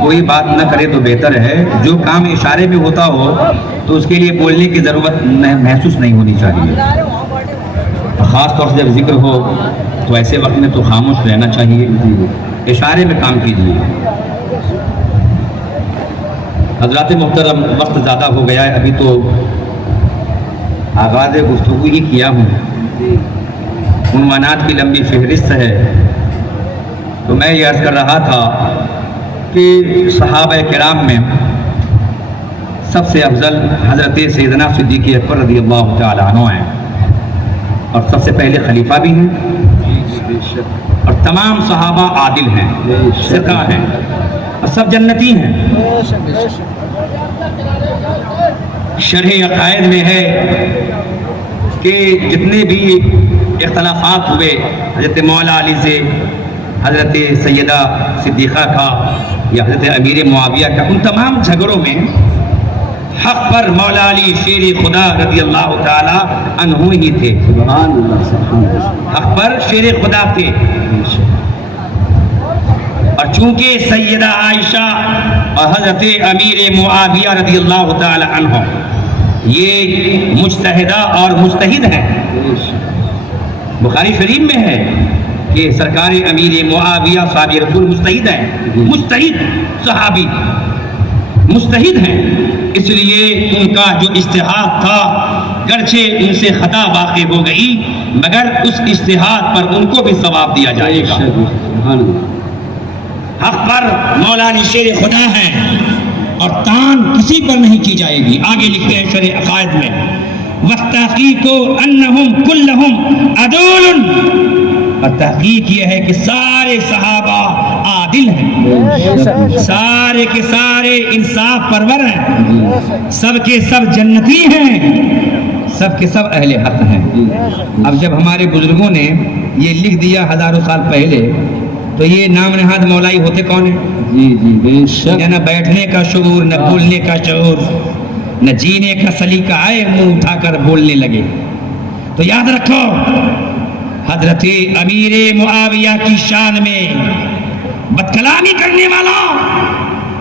کوئی بات نہ کرے تو بہتر ہے، جو کام اشارے میں ہوتا ہو تو اس کے لیے بولنے کی ضرورت محسوس نہیں ہونی چاہیے۔ خاص طور سے جب ذکر ہو تو ایسے وقت میں تو خاموش رہنا چاہیے، اشارے میں کام کیجیے۔ حضرات محترم، وقت زیادہ ہو گیا ہے، ابھی تو آغاز گفتگو ہی کیا ہوں، عنوانات کی لمبی فہرست ہے، تو میں یہ عرض کر رہا تھا کہ صحابہ کرام میں سب سے افضل حضرت سیدنا صدیق اکبر رضی اللہ تعالیٰ عنہ ہیں، اور سب سے پہلے خلیفہ بھی ہیں، اور تمام صحابہ عادل ہیں، ثقہ ہیں، اور سب جنتی ہیں۔ شرح عقائد میں ہے کہ جتنے بھی اختلافات ہوئے حضرت مولا علی سے حضرت سیدہ صدیقہ کا یا حضرت امیر معاویہ کا، ان تمام جھگڑوں میں حق پر مولا علی شیر خدا رضی اللہ تعالی عنہ ہی تھے، سبحان اللہ، سبحان اللہ۔ حق پر شیر خدا تھے۔ اور چونکہ سیدہ عائشہ اور حضرت امیر معاویہ رضی اللہ تعالی عنہ یہ مجتہدہ اور مجتہد ہیں. بخاری شریف میں ہے کہ سرکار امیر معاویہ صحابی رسول مجتہد ہیں. مجتہد صحابی مجتہد ہیں. اس لیے ان کا جو اجتہاد تھا گرچہ ان سے خطا واقع ہو گئی مگر اس اجتہاد پر ان کو بھی ثواب دیا جائے گا. حق پر مولانا شیر خدا ہے اور تان کسی پر نہیں کی جائے گی. آگے لکھتے ہیں شرح عقائد میں وَالتَّحْقِيقُ أَنَّهُمْ كُلَّهُمْ عَدُولٌ. اور تحقیق یہ ہے کہ سارے صحابہ عادل ہیں, سارے کے سارے انصاف پرور ہیں, سب کے سب جنتی ہیں, سب کے سب اہل حق ہیں. اب جب ہمارے بزرگوں نے یہ لکھ دیا ہزاروں سال پہلے تو یہ نام نہاد مولائی ہوتے کون ہیں؟ جی جی بے شک. نہ بیٹھنے کا شعور, نہ بولنے کا شعور, نہ جینے کا سلیقہ آئے, منہ اٹھا کر بولنے لگے. تو یاد رکھو حضرت امیر معاویہ کی شان میں بد کلامی کرنے والا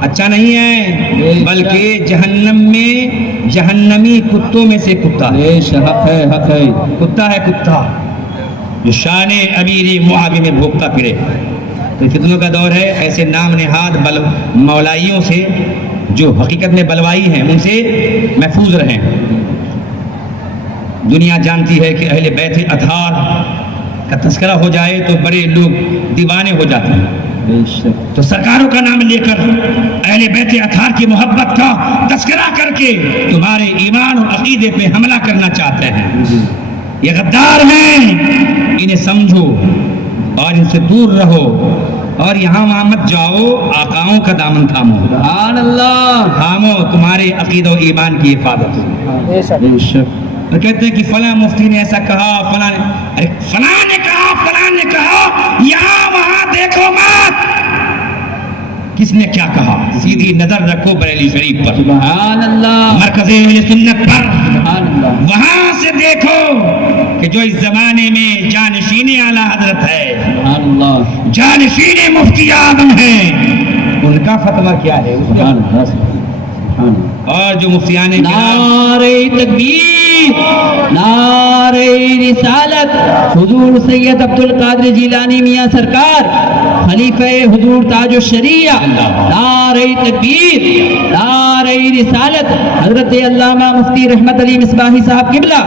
اچھا نہیں ہے بلکہ جہنم میں جہنمی کتوں میں سے کتا ہے. بے شک حق ہے, حق ہے. کتا ہے کتا جو شان امیر معاویہ میں بھوکتا پھرے. تو کتنوں کا دور ہے ایسے نام نہاد مولائیوں سے جو حقیقت میں بلوائی ہیں ان سے محفوظ رہیں. دنیا جانتی ہے کہ اہل بیت اطہار کا تذکرہ ہو جائے تو بڑے لوگ دیوانے ہو جاتے ہیں. بے شک. تو سرکاروں کا نام لے کر اہل بیت اطہار کی محبت کا تذکرہ کر کے تمہارے ایمان اور عقیدے پہ حملہ کرنا چاہتے ہیں. یہ غدار ہیں, انہیں سمجھو اور ان سے دور رہو اور یہاں وہاں مت جاؤ. آقاؤں کا دامن تھامو, سبحان اللہ. تھامو, تمہارے عقیدہ و ایمان کی حفاظت ہو. بے شک. اور کہتے ہیں کہ فلاں مفتی نے ایسا کہا, فلاں نے, ارے فلاں نے کہا, فلاں نے کہا, یہاں وہاں دیکھو مت. کس نے کیا کہا؟ سیدھی نظر رکھو بریلی شریف پر, سبحان اللہ. مرکز اہل سنت پر. سبحان اللہ. وہاں سے دیکھو کہ جو اس زمانے میں جانشین اعلیٰ حضرت ہے, سبحان اللہ. جانشین مفتی اعظم ہیں, ان کا فتویٰ کیا ہے اس کا. سبحان اللہ. سبحان اللہ. اور جو مفتیان کرام نعرہ تکبیر, نعرہ رسالت, حضور سید عبد القادر جیلانی میاں سرکار خلیفہ حضور تاج الشریعہ, نعرہ تکبیر, نعرہ رسالت, حضرت علامہ مفتی رحمت علی مصباحی صاحب قبلہ,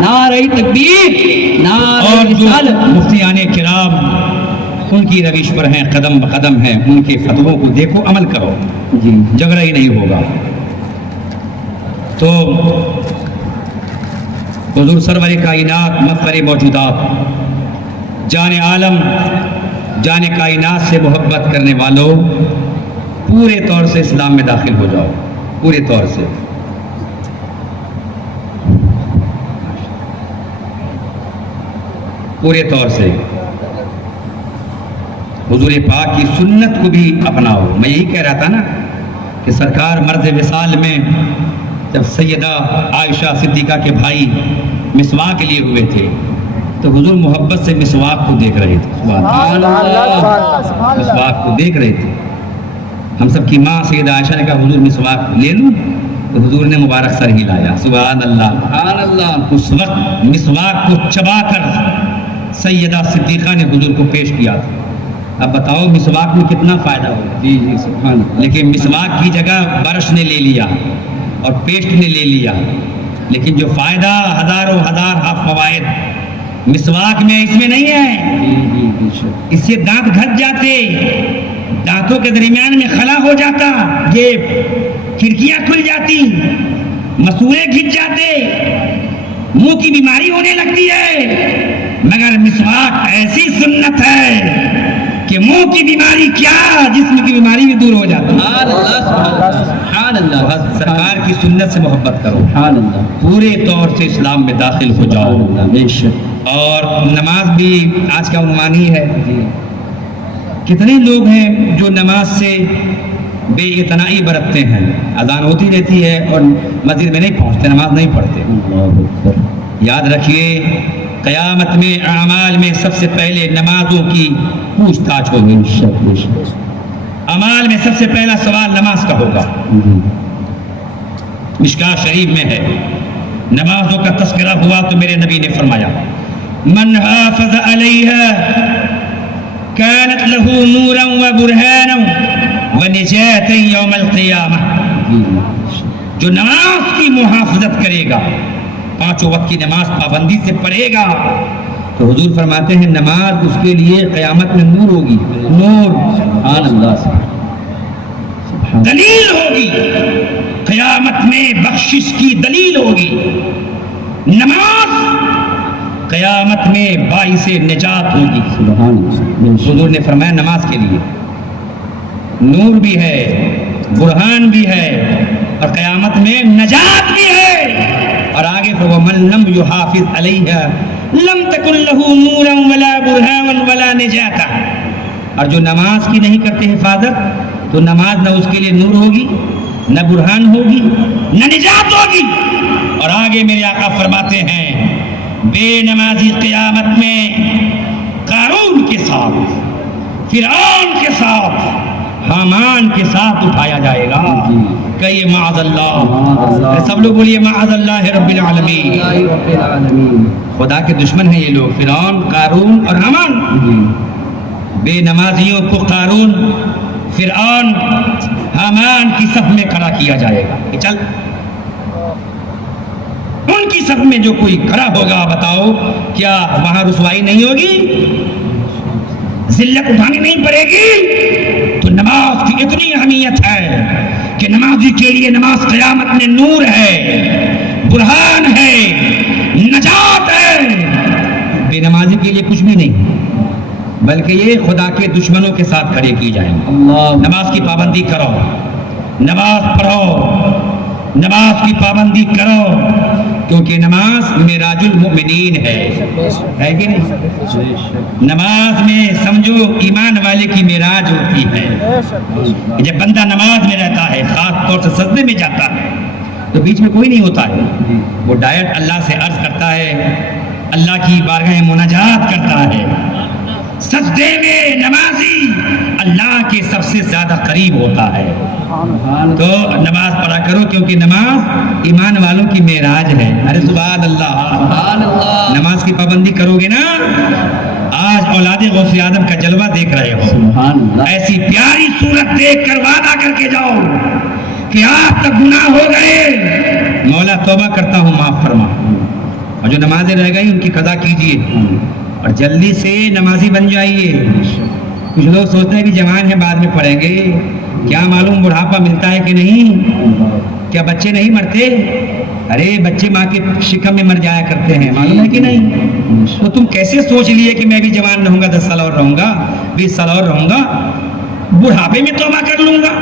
نعرہ تکبیر, نعرہ اور جو رسالت. مفتیان کرام ان کی روش پر ہیں, قدم بقدم ہیں, ان کے فتووں کو دیکھو, عمل کرو, جی جھگڑا ہی نہیں ہوگا. تو حضور سرور کائنات, مفخر موجودات, جان عالم, جان کائنات سے محبت کرنے والوں پورے طور سے اسلام میں داخل ہو جاؤ, پورے طور سے. پورے طور سے حضور پاک کی سنت کو بھی اپناؤ. میں یہی کہہ رہا تھا نا کہ سرکار مرض وصال میں جب سیدہ عائشہ صدیقہ کے بھائی مسواک لیے ہوئے تھے تو حضور محبت سے مسواک کو دیکھ رہے تھے. سبحان اللہ. مسواک کو دیکھ رہے تھے. ہم سب کی ماں سیدہ عائشہ نے کہا حضور مسواک لے لوں, تو حضور نے مبارک سر ہلایا. سبحان اللہ. سبحان اللہ. اس وقت مسواک کو چبا کر سیدہ صدیقہ نے حضور کو پیش کیا تھا. اب بتاؤ مسواک میں کتنا فائدہ ہوگا. جی جی سبحان اللہ. لیکن مسواک کی جگہ برش نے لے لیا اور پیسٹ نے لے لیا, لیکن جو فائدہ ہزاروں ہزار فوائد مسواک میں اس میں نہیں ہے. جی جی بے شک. اس سے دانت گھٹ جاتے, دانتوں کے درمیان میں خلا ہو جاتا, یہ کھڑکیاں کھل جاتی, مسورے کھنچ جاتے, منہ کی بیماری ہونے لگتی ہے. مگر مسواک ایسی سنت ہے کہ منہ کی بیماری کیا جسم کی بیماری بھی دور ہو جاتی ہے. سبحان اللہ. سبحان اللہ. بس سرکار کی سنت سے محبت کرو, سبحان اللہ. پورے طور سے اسلام میں داخل ہو جاؤ. سبحان اللہ. بے شک. اور نماز بھی آج کا عنوان ہی ہے. جی کتنے لوگ ہیں جو نماز سے بے اعتنائی برتتے ہیں, اذان ہوتی رہتی ہے اور مسجد میں نہیں پہنچتے, نماز نہیں پڑھتے. اللہ اکبر. یاد رکھیے قیامت میں اعمال میں سب سے پہلے نمازوں کی پوچھ تاچھ ہوگی. بے شک بے شک. اعمال میں سب سے پہلا سوال نماز کا ہوگا. جی مشکاہ شریف میں ہے، نمازوں کا تذکرہ ہوا تو میرے نبی نے فرمایا من حافظ علیہا کانت لہو نورا و برہانا و نجاتا یوم القیامہ. جو نماز کی محافظت کرے گا، پانچوں وقت کی نماز پابندی سے پڑھے گا، تو حضور فرماتے ہیں نماز اس کے لیے قیامت میں نور ہوگی، نور سبحان اللہ. دلیل ہوگی، قیامت میں بخشش کی دلیل ہوگی. نماز قیامت میں باعث نجات ہوگی. سبحان اللہ. حضور نے فرمایا نماز کے لیے نور بھی ہے، برہان بھی ہے، اور قیامت میں نجات بھی ہے. اور آگے وَمَن لَّمْ يُحَافِظْ عَلَيْهَا لَمْ تَكُن لَّهُ نُورًا وَلَا بُرْهَانًا وَلَا نِجَاةً. اور جو نماز کی نہیں کرتے حفاظت تو نماز نہ اس کے لیے نور ہوگی، نہ برہان ہوگی، نہ نجات ہوگی. اور آگے میرے آقا فرماتے ہیں بے نمازی قیامت میں قارون کے ساتھ، فرعون کے ساتھ، حامان کے ساتھ اٹھایا جائے گا. کہیے معاذ اللہ. سب لوگ بولیے معاذ اللہ رب العالمین. خدا کے دشمن ہیں یہ لوگ، فرعون، قارون اور حامان. بے نمازیوں کو قارون، فرعون، حامان کی صف میں کھڑا کیا جائے گا کہ چل. ان کی صف میں جو کوئی کھڑا ہوگا بتاؤ کیا وہاں رسوائی نہیں ہوگی؟ ذلت اٹھانی نہیں پڑے گی؟ تو نماز کی اتنی اہمیت ہے کہ نمازی کے لیے نماز قیامت میں نور ہے، برہان ہے، نجات ہے. بے نمازی کے لیے کچھ بھی نہیں، بلکہ یہ خدا کے دشمنوں کے ساتھ کھڑے کی جائیں گے. نماز کی پابندی کرو، نماز پڑھو، نماز کی پابندی کرو، کیونکہ نماز معراج المؤمنین ہے کہ نہیں؟ نماز میں سمجھو ایمان والے کی معراج ہوتی ہے. جب بندہ نماز میں رہتا ہے، خاص طور سے سجدے میں جاتا ہے، تو بیچ میں کوئی نہیں ہوتا ہے. وہ ڈائریکٹ اللہ سے عرض کرتا ہے، اللہ کی بارگاہ مناجات کرتا ہے. سجدے میں نمازی اللہ کے سب سے زیادہ قریب ہوتا ہے. تو نماز پڑھا کرو، کیونکہ نماز ایمان والوں کی معراج ہے. ارے سبحان اللہ. نماز کی پابندی کرو گے نا. آج اولاد غوث اعظم کا جلوہ دیکھ رہے ہو، ایسی پیاری صورت دیکھ کر وعدہ کر کے جاؤ کہ آپ کا گناہ ہو گئے، مولا توبہ کرتا ہوں معاف فرما. اور جو نمازیں رہ گئی ان کی قضا کیجیے، اور جلدی سے نمازی بن جائیے. کچھ لوگ سوچتے ہیں کہ جوان ہیں بعد میں پڑھیں گے، کیا معلوم بڑھاپا ملتا ہے کہ نہیں؟ کیا بچے نہیں مرتے؟ ارے بچے ماں کے شکم میں مر جایا کرتے ہیں، معلوم ہے کہ نہیں؟ تو تم کیسے سوچ لیے کہ میں بھی جوان رہوں گا، 10 سال اور رہوں گا، 20 سال اور رہوں گا، بڑھاپے میں توبہ کر لوں گا؟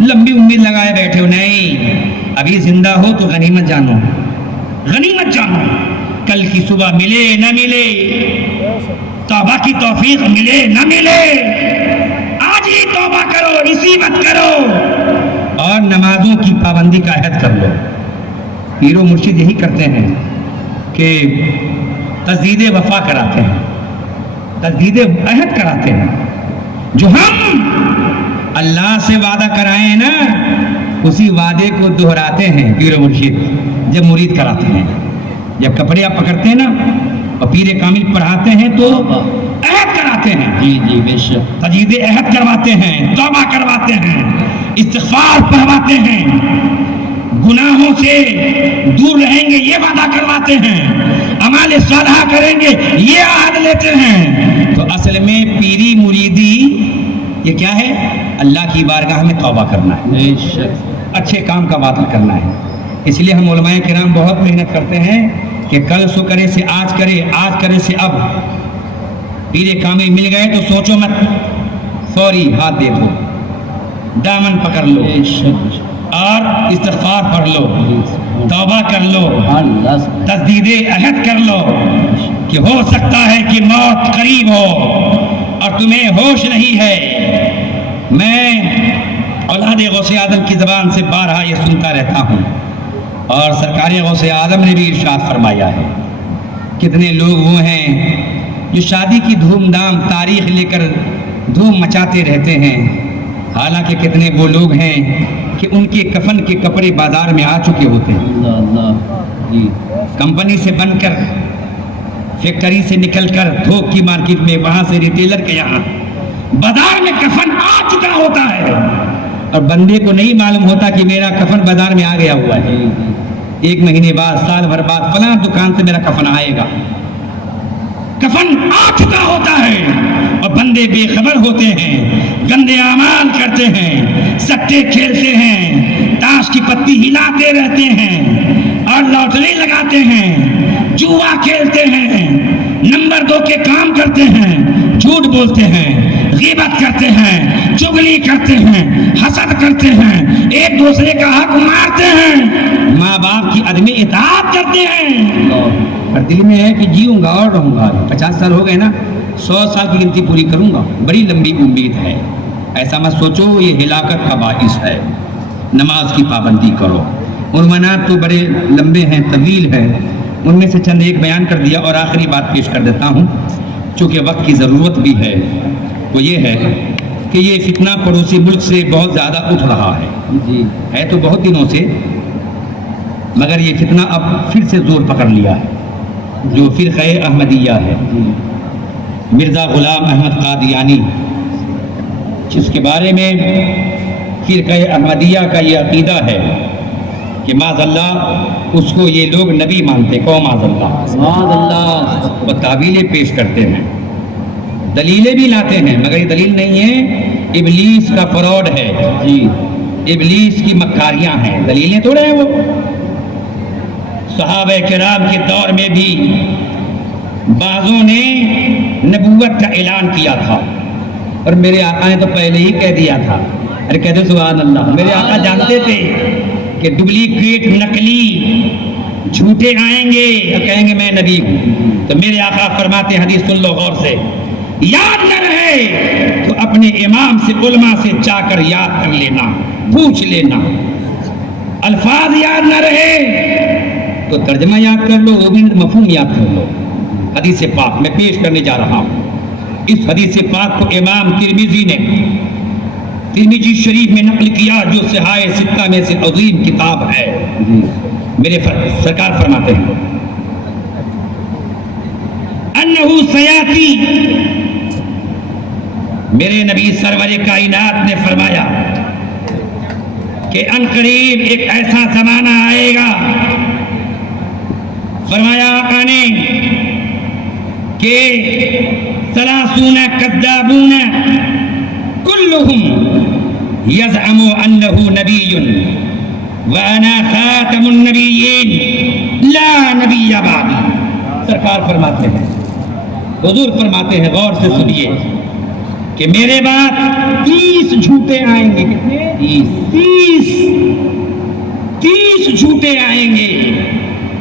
لمبی امید لگائے بیٹھے ہو. نہیں، ابھی زندہ ہو تو غنیمت جانو، غنیمت جانو. کل کی صبح ملے نہ ملے، توبہ کی توفیق ملے نہ ملے، آج ہی توبہ کرو، اسی وقت کرو، اور نمازوں کی پابندی کا عہد کر لو. پیر و مرشد یہی کرتے ہیں کہ تجدید وفا کراتے ہیں، تجدید عہد کراتے ہیں. جو ہم اللہ سے وعدہ کرائیں نا، اسی وعدے کو دہراتے ہیں پیر و مرشد جب مرید کراتے ہیں. جب کپڑے آپ پکڑتے ہیں نا اور پیر کامل پڑھاتے ہیں تو عہد کراتے ہیں. جی بے شک. تجدید عہد کرواتے ہیں، توبہ کرواتے ہیں، استغفار پڑھواتے ہیں، گناہوں سے دور رہیں گے یہ وعدہ کرواتے ہیں، اعمال صالحہ کریں گے یہ عہد لیتے ہیں. تو اصل میں پیری مریدی یہ کیا ہے؟ اللہ کی بارگاہ میں توبہ کرنا ہے، بے شک. اچھے کام کا وعدہ کرنا ہے. اس لیے ہم علماء کرام بہت محنت کرتے ہیں کہ کل سو کرے سے آج کرے، آج کرے سے اب. پیر کامل مل گئے تو سوچو مت، فوری ہاتھ دے دو، دامن پکڑ لو اور استغفار پڑھ لو، توبہ کر لو، تجدید عہد کر لو کہ ہو سکتا ہے کہ موت قریب ہو اور تمہیں ہوش نہیں ہے. میں اولاد غوث اعظم کی زبان سے بارہا یہ سنتا رہتا ہوں، اور سرکار غوث اعظم نے بھی ارشاد فرمایا ہے. کتنے لوگ وہ ہیں جو شادی کی دھوم دھام تاریخ لے کر دھوم مچاتے رہتے ہیں، حالانکہ کتنے وہ لوگ ہیں کہ ان کے کفن کے کپڑے بازار میں آ چکے ہوتے ہیں، اللہ اللہ جی کمپنی سے بن کر، فیکٹری سے نکل کر، تھوک کی مارکیٹ میں، وہاں سے ریٹیلر کے یہاں بازار میں کفن آ چکا ہوتا ہے، اور بندے کو نہیں معلوم ہوتا کہ میرا کفن بازار میں آ گیا ہوا ہے۔ جی جی 1 مہینے بعد، سال بھر بعد فلاں دکان سے میرا کفن آئے گا، کفن آ چکا ہوتا ہے، اور بندے بے خبر ہوتے ہیں، گندے اعمال کرتے ہیں، سٹے کھیلتے ہیں، تاش کی پتی ہلاتے رہتے ہیں، اور لاٹری لگاتے ہیں، جوا کھیلتے ہیں، نمبر 2 کے کام کرتے ہیں، جھوٹ بولتے ہیں، غیبت کرتے ہیں، چغلی کرتے ہیں، حسد کرتے ہیں، ایک دوسرے کا حق مارتے ہیں، ماں باپ کی عدم اطاعت کرتے ہیں، اور دل میں ہے کہ جیوں گا اور رہوں گا، 50 سال ہو گئے نا، 100 سال کی گنتی پوری کروں گا، بڑی لمبی امید ہے۔ ایسا مت سوچو، یہ ہلاکت کا باعث ہے۔ نماز کی پابندی کرو۔ عنوانات تو بڑے لمبے ہیں، طویل ہیں، ان میں سے چند ایک بیان کر دیا، اور آخری بات پیش کر دیتا ہوں چونکہ وقت کی ضرورت بھی ہے، وہ یہ ہے کہ یہ فتنہ پڑوسی ملک سے بہت زیادہ اٹھ رہا ہے، جی ہے تو بہت دنوں سے، مگر یہ فتنہ اب پھر سے زور پکڑ لیا ہے، جو فرقہ احمدیہ ہے، جی مرزا غلام احمد قادیانی، جس کے بارے میں فرقہ احمدیہ کا یہ عقیدہ ہے کہ معاذ اللہ اس کو یہ لوگ نبی مانتے، قوم معاذ اللہ، سبحان اللہ وہ تعویلیں پیش کرتے ہیں، دلیلیں بھی لاتے ہیں، مگر یہ دلیل نہیں ہے، ابلیس کا فراڈ ہے، جی ابلیس کی مکاریاں ہیں، دلیلیں توڑے ہیں وہ۔ صحابہ کرام کے دور میں بھی بعضوں نے نبوت کا اعلان کیا تھا، اور میرے آقا نے تو پہلے ہی کہہ دیا تھا، ارے کہہ دو سبحان اللہ، میرے آقا جانتے تھے کہ ڈپلیکیٹ، نقلی، جھوٹے آئیں گے اور کہیں گے میں نبی ہوں، تو میرے آقا فرماتے ہیں، حدیث سن لو غور سے، یاد نہ رہے تو اپنے امام سے، علماء سے چاہ کر یاد کر لینا، پوچھ لینا، الفاظ یاد نہ رہے تو ترجمہ یاد کر لو، وہ بھی مفہوم یاد کر لو۔ حدیث پاک میں پیش کرنے جا رہا ہوں، اس حدیث پاک کو امام ترمذی نے ترمذی شریف میں نقل کیا، جو صحاح ستہ میں سے عظیم کتاب ہے۔ جی میرے سرکار فرماتے ہیں انہو سیاتی، میرے نبی سرور کائنات نے فرمایا کہ ان قریب ایک ایسا زمانہ آئے گا، فرمایا آقا نے کہ 30 کذابون کلہم یزعم انہ نبی وانا خاتم النبیین لا نبی بعدی۔ سرکار فرماتے ہیں، حضور فرماتے ہیں، غور سے سنیے کہ میرے بعد 30 جھوٹے آئیں گے، کتنے؟ 30 جھوٹے آئیں گے،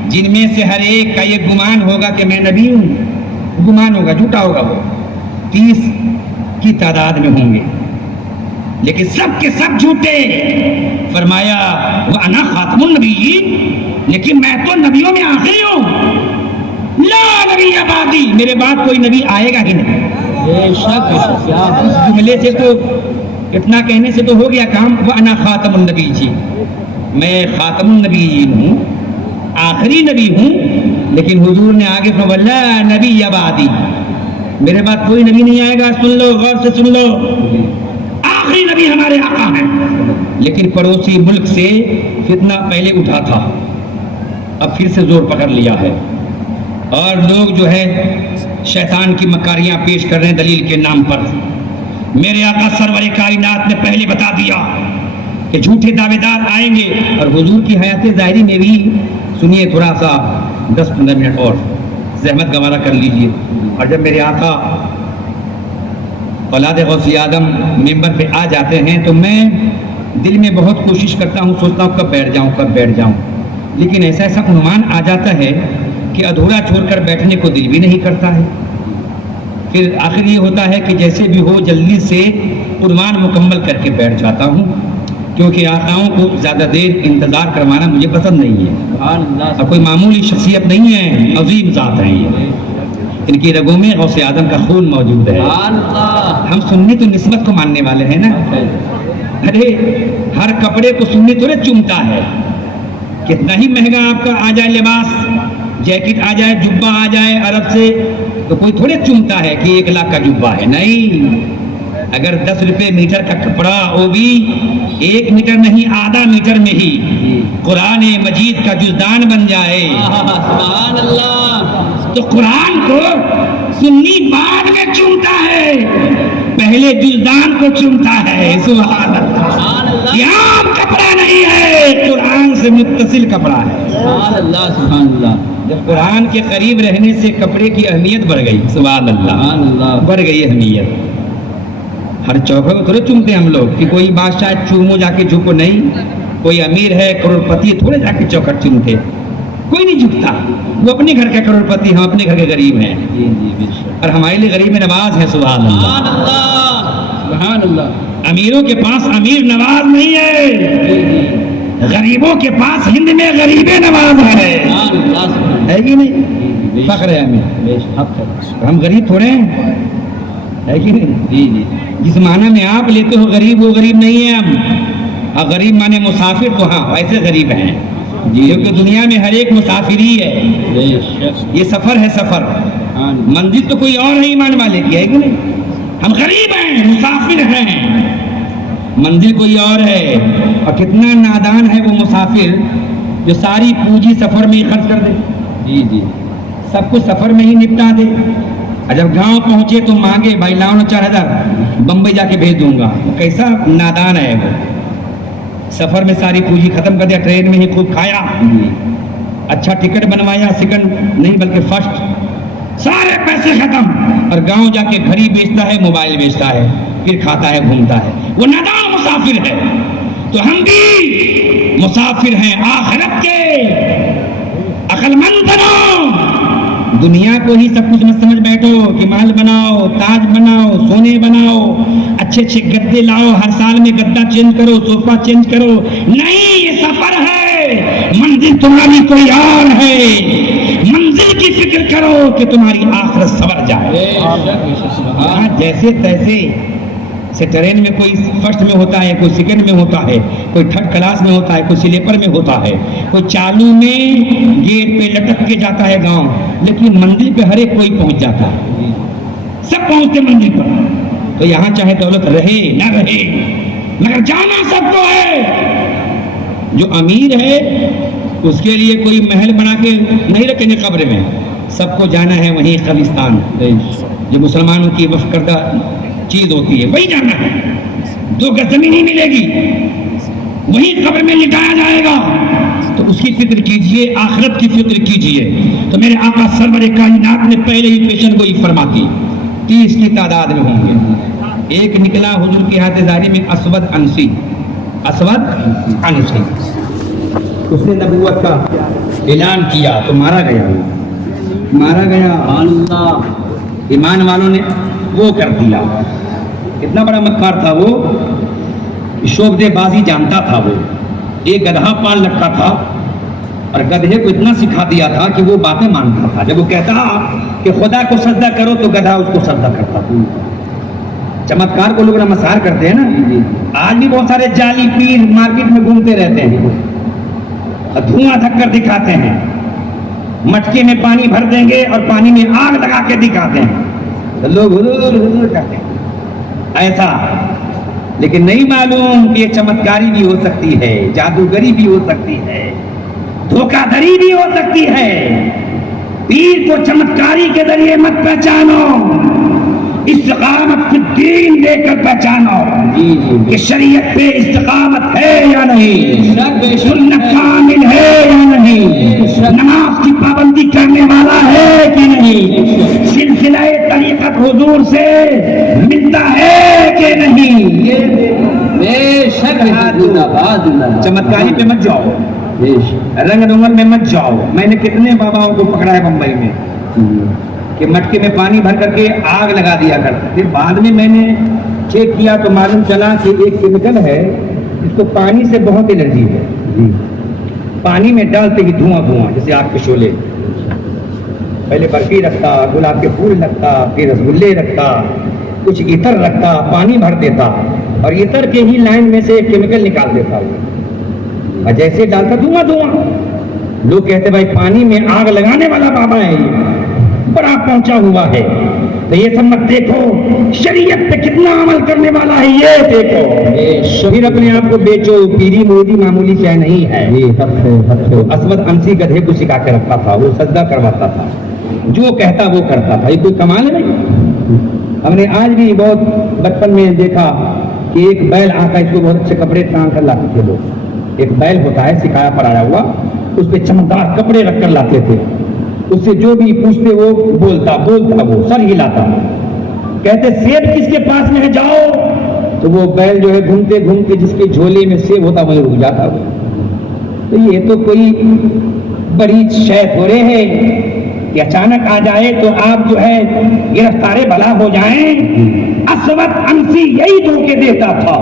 جن میں سے ہر ایک کا یہ گمان ہوگا کہ میں نبی ہوں، گمان ہوگا، جھوٹا ہوگا، وہ 30 کی تعداد میں ہوں گے، لیکن سب کے سب جھوٹے۔ فرمایا وَأَنَا خَاتَمُ النَّبِيِّينَ، لیکن میں تو نبیوں میں آخری ہوں، لا نبی بعدی، میرے بعد کوئی نبی آئے گا ہی نہیں۔ بے شک کیا اس جملے سے تو، اتنا کہنے سے تو ہو گیا کام، وَأَنَا خَاتَمُ النَّبِيِّينَ، میں خاتم النبیین ہوں، آخری نبی ہوں، لیکن حضور نے آگے فرمایا لا نبی بعدی، میرے بعد کوئی نبی نہیں آئے گا۔ سن لو، غور سے سن لو، آخری نبی ہمارے آقا ہیں، لیکن پڑوسی ملک سے فتنہ پہلے اٹھا تھا، اب پھر سے زور پکڑ لیا ہے، اور لوگ جو ہے شیطان کی مکاریاں پیش کر رہے ہیں دلیل کے نام پر۔ میرے آقا سرور کائنات نے پہلے بتا دیا کہ جھوٹے دعوے دار آئیں گے، اور حضور کی حیات ظاہری میں بھی سنیے، تھوڑا سا 10-15 منٹ اور زحمت گوارا کر لیجئے۔ اور جب میرے آقا اولاد غوث آدم ممبر پہ آ جاتے ہیں تو میں دل میں بہت کوشش کرتا ہوں، سوچتا ہوں کب بیٹھ جاؤں، لیکن ایسا عنوان آ جاتا ہے کہ ادھورا چھوڑ کر بیٹھنے کو دل بھی نہیں کرتا ہے۔ پھر آخر یہ ہوتا ہے کہ جیسے بھی ہو جلدی سے عنوان مکمل کر کے بیٹھ جاتا ہوں، کیونکہ آقاؤں کو زیادہ دیر انتظار کروانا مجھے پسند نہیں ہے، سبحان اللہ اور کوئی معمولی شخصیت نہیں ہے، عظیم ذات ہیں یہ، ان کی رگوں میں غوث آدم کا خون موجود ہے۔ سبحان اللہ ہم سنی تو نسبت کو ماننے والے ہیں نا، ارے ہر کپڑے کو سنی تھوڑے چومتا ہے. کتنا ہی مہنگا آپ کا آ جائے لباس, جیکٹ آ جائے, جبہ آ جائے عرب سے, تو کوئی تھوڑے چومتا ہے کہ 1 لاکھ کا جبہ ہے. نہیں, اگر 10 روپے میٹر کا کپڑا, وہ بھی 1 میٹر نہیں, آدھا میٹر میں ہی قرآن مجید کا جزدان بن جائے, سبحان اللہ. تو قرآن کو سنی بعد میں چومتا ہے, پہلے جزدان کو چومتا ہے. سبحان اللہ. یہ عام کپڑا نہیں ہے, قرآن سے متصل کپڑا ہے. سبحان اللہ. سبحان اللہ. جب قرآن کے قریب رہنے سے کپڑے کی اہمیت بڑھ گئی. سبحان اللہ. سبحان اللہ. بڑھ گئی اہمیت. ہر چوکھے کو تھوڑے چومتے ہم لوگ کہ کوئی بادشاہ چومو جا کے جھکو, نہیں. کوئی امیر ہے, کروڑپتی, تھوڑے جا کے چوکھٹ چومتے, کوئی نہیں جھکتا. وہ اپنے گھر کا کروڑپتی, ہم اپنے گھر کے غریب ہیں, جی جی بے شک. اور ہمارے لیے غریب نواز ہے. سبحان اللہ. سبحان اللہ. سبحان اللہ. امیروں کے پاس امیر نواز نہیں ہے, غریبوں کے پاس ہند میں غریب نواز ہے. سبحان اللہ. سبحان ہے کہ نہیں؟ اللہ. فخر ہے ہمیں. بے شک. حق ہے. ہم غریب تھوڑے ہیں, ہے کہ نہیں؟ جی جی. جس معنی میں آپ لیتے ہو غریب, وہ غریب نہیں ہے ہم. اور غریب مانے مسافر, تو ہاں ایسے غریب ہیں, کیونکہ دنیا میں ہر ایک مسافر ہی ہے. بے شک. یہ سفر ہے, سفر. منزل تو کوئی اور ہے ایمان والے کی, ہے کہ نہیں؟ ہم غریب ہیں, مسافر ہیں, منزل کوئی اور ہے. اور کتنا نادان ہے وہ مسافر جو ساری پونجی سفر میں ہی خرچ کر دے. جی جی. سب کچھ سفر میں ہی نپٹا دے. اور جب گاؤں پہنچے تو مانگے, بھائی لاؤ نا 4,000, بمبئی جا کے بھیج دوں گا. کیسا نادان ہے وہ. سفر میں ساری پونجی ختم کر دیا, ٹرین میں ہی خوب کھایا, اچھا ٹکٹ بنوایا, سیکنڈ نہیں بلکہ فرسٹ, سارے پیسے ختم. اور گاؤں جا کے گھڑی بیچتا ہے, موبائل بیچتا ہے, پھر کھاتا ہے, گھومتا ہے. وہ نادان مسافر ہے. تو ہم بھی مسافر ہیں آخرت کے. عقل مند بنو, دنیا کو ہی سب کچھ مت سمجھ بیٹھو کہ مال بناؤ, تاج بناؤ, سونے بناؤ, اچھے اچھے گدے لاؤ, ہر سال میں گدا چینج کرو, صوفہ چینج کرو. نہیں, یہ سفر ہے, منزل تمہاری کوئی اور ہے. منزل کی فکر کرو کہ تمہاری آخرت سنور جائے. ہاں, جیسے تیسے سے ٹرین میں کوئی فرسٹ میں ہوتا ہے, کوئی سیکنڈ میں ہوتا ہے, کوئی تھرڈ کلاس میں ہوتا ہے, کوئی سلیپر میں ہوتا ہے, کوئی چالو میں گیٹ پہ لٹک کے جاتا ہے گاؤں, لیکن منزل پہ ہر ایک کوئی پہنچ جاتا ہے. سب پہنچتے منزل پر. تو یہاں چاہے دولت رہے نہ رہے, مگر جانا سب کو ہے. جو امیر ہے اس کے لیے کوئی محل بنا کے نہیں رکھیں گے قبر میں, سب کو جانا ہے وہیں قبرستان. جو مسلمانوں کی وقف کردہ چیز ہوتی ہے وہی جانا ہے. 2 گز زمین نہیں ملے گی, وہی قبر میں لٹایا جائے گا. تو اس کی فکر کیجئے, آخرت کی فکر کیجئے. تو میرے آقا سرور کائنات نے پہلے ہی پیشن گوئی فرماتی, 30 کی تعداد میں ہوں گے. ایک نکلا حضور کی حیات ظاہری میں اسود انسی, اسود انسی. اس نے نبوت کا اعلان کیا تو مارا گیا, مارا گیا. اللہ. ایمان والوں نے وہ کر دیا. اتنا بڑا مکار تھا وہ, شعبدے بازی جانتا تھا وہ. ایک گدھا پال رکھا تھا اور گدھے کو اتنا سکھا دیا تھا کہ وہ باتیں مانتا تھا. جب وہ کہتا کہ خدا کو سجدہ کرو تو گدھا اس کو سجدہ کرتا تھا. چمتکار کو لوگ نمسار کرتے ہیں نا. آج بھی بہت سارے جعلی پیر مارکیٹ میں گھومتے رہتے ہیں, دھواں دھک کر دکھاتے ہیں, مٹکے میں پانی بھر دیں گے اور پانی میں آگ لگا کے دکھاتے ہیں, لوگ حضور حضور کہتے ہیں ایسا. لیکن نہیں معلوم کہ یہ چمتکاری بھی ہو سکتی ہے, جادوگری بھی ہو سکتی ہے, دھوکہ دھڑی بھی ہو سکتی ہے. پیر کو چمتکاری کے ذریعے مت پہچانو, استقامت فی الدین دے کر پہچانو کہ شریعت پہ استقامت ہے یا نہیں, سنت کامل ہے یا نہیں, نماز کی پابندی کرنے والا ہے کہ نہیں, سلسلہ طریقت حضور سے ملتا ہے کہ نہیں. بے شک. چمتکاری پہ مت جاؤ, رنگ رنگن میں مت جاؤ. میں نے کتنے باباؤں کو پکڑا ہے بمبئی میں کہ مٹکے میں پانی بھر کر کے آگ لگا دیا کرتے. پھر بعد میں نے چیک کیا تو معلوم چلا کہ ایک کیمیکل ہے اس کو پانی سے بہت الرجی ہے. پانی میں ڈالتے ہی دھواں دھواں جیسے آگ کے شعلے. پہلے برفی رکھتا, گلاب کے پھول رکھتا, پھر رسگلے رکھتا, کچھ عطر رکھتا, پانی بھر دیتا, اور اتر کے ہی لائن میں سے کیمیکل نکال دیتا وہ، اور جیسے ڈالتا دھواں دھواں. لوگ کہتے بھائی پانی میں آگ لگانے والا بابا ہے، یہ بڑا پہنچا ہوا ہے. تو یہ سب مت دیکھو، شریعت پہ کتنا عمل کرنے والا ہے یہ دیکھو. پھر اپنے آپ کو بیچو، پیری مودی معمولی شے نہیں ہے. تو اسود انسی گدھے کو سکھا کے رکھا تھا، وہ سجدہ کرواتا تھا، جو کہتا وہ کرتا تھا. یہ کوئی کمال ہے نہیں. ہم نے آج بھی بہت بچپن میں دیکھا کہ ایک بیل آتا ہے، اس کو بہت اچھے کپڑے ٹانگ کر لاتے تھے لوگ. ایک بیل ہوتا ہے سکھایا پر آیا ہوا، اس پہ چمکدار کپڑے رکھ کر لاتے تھے. اس سے جو بھی پوچھتے وہ بولتا وہ سر ہلاتا. کہتے سیب کس کے پاس میں ہے جاؤ، تو وہ بیل جو ہے گھومتے گھومتے جس کے جھولے میں سیب ہوتا وہیں رک جاتا وہ. تو یہ تو کوئی بڑی شے تھوڑے ہے کہ اچانک آ جائے تو آپ جو ہے گرفتار بلا ہو جائیں. اسود انسی یہی دھوکے دیتا تھا،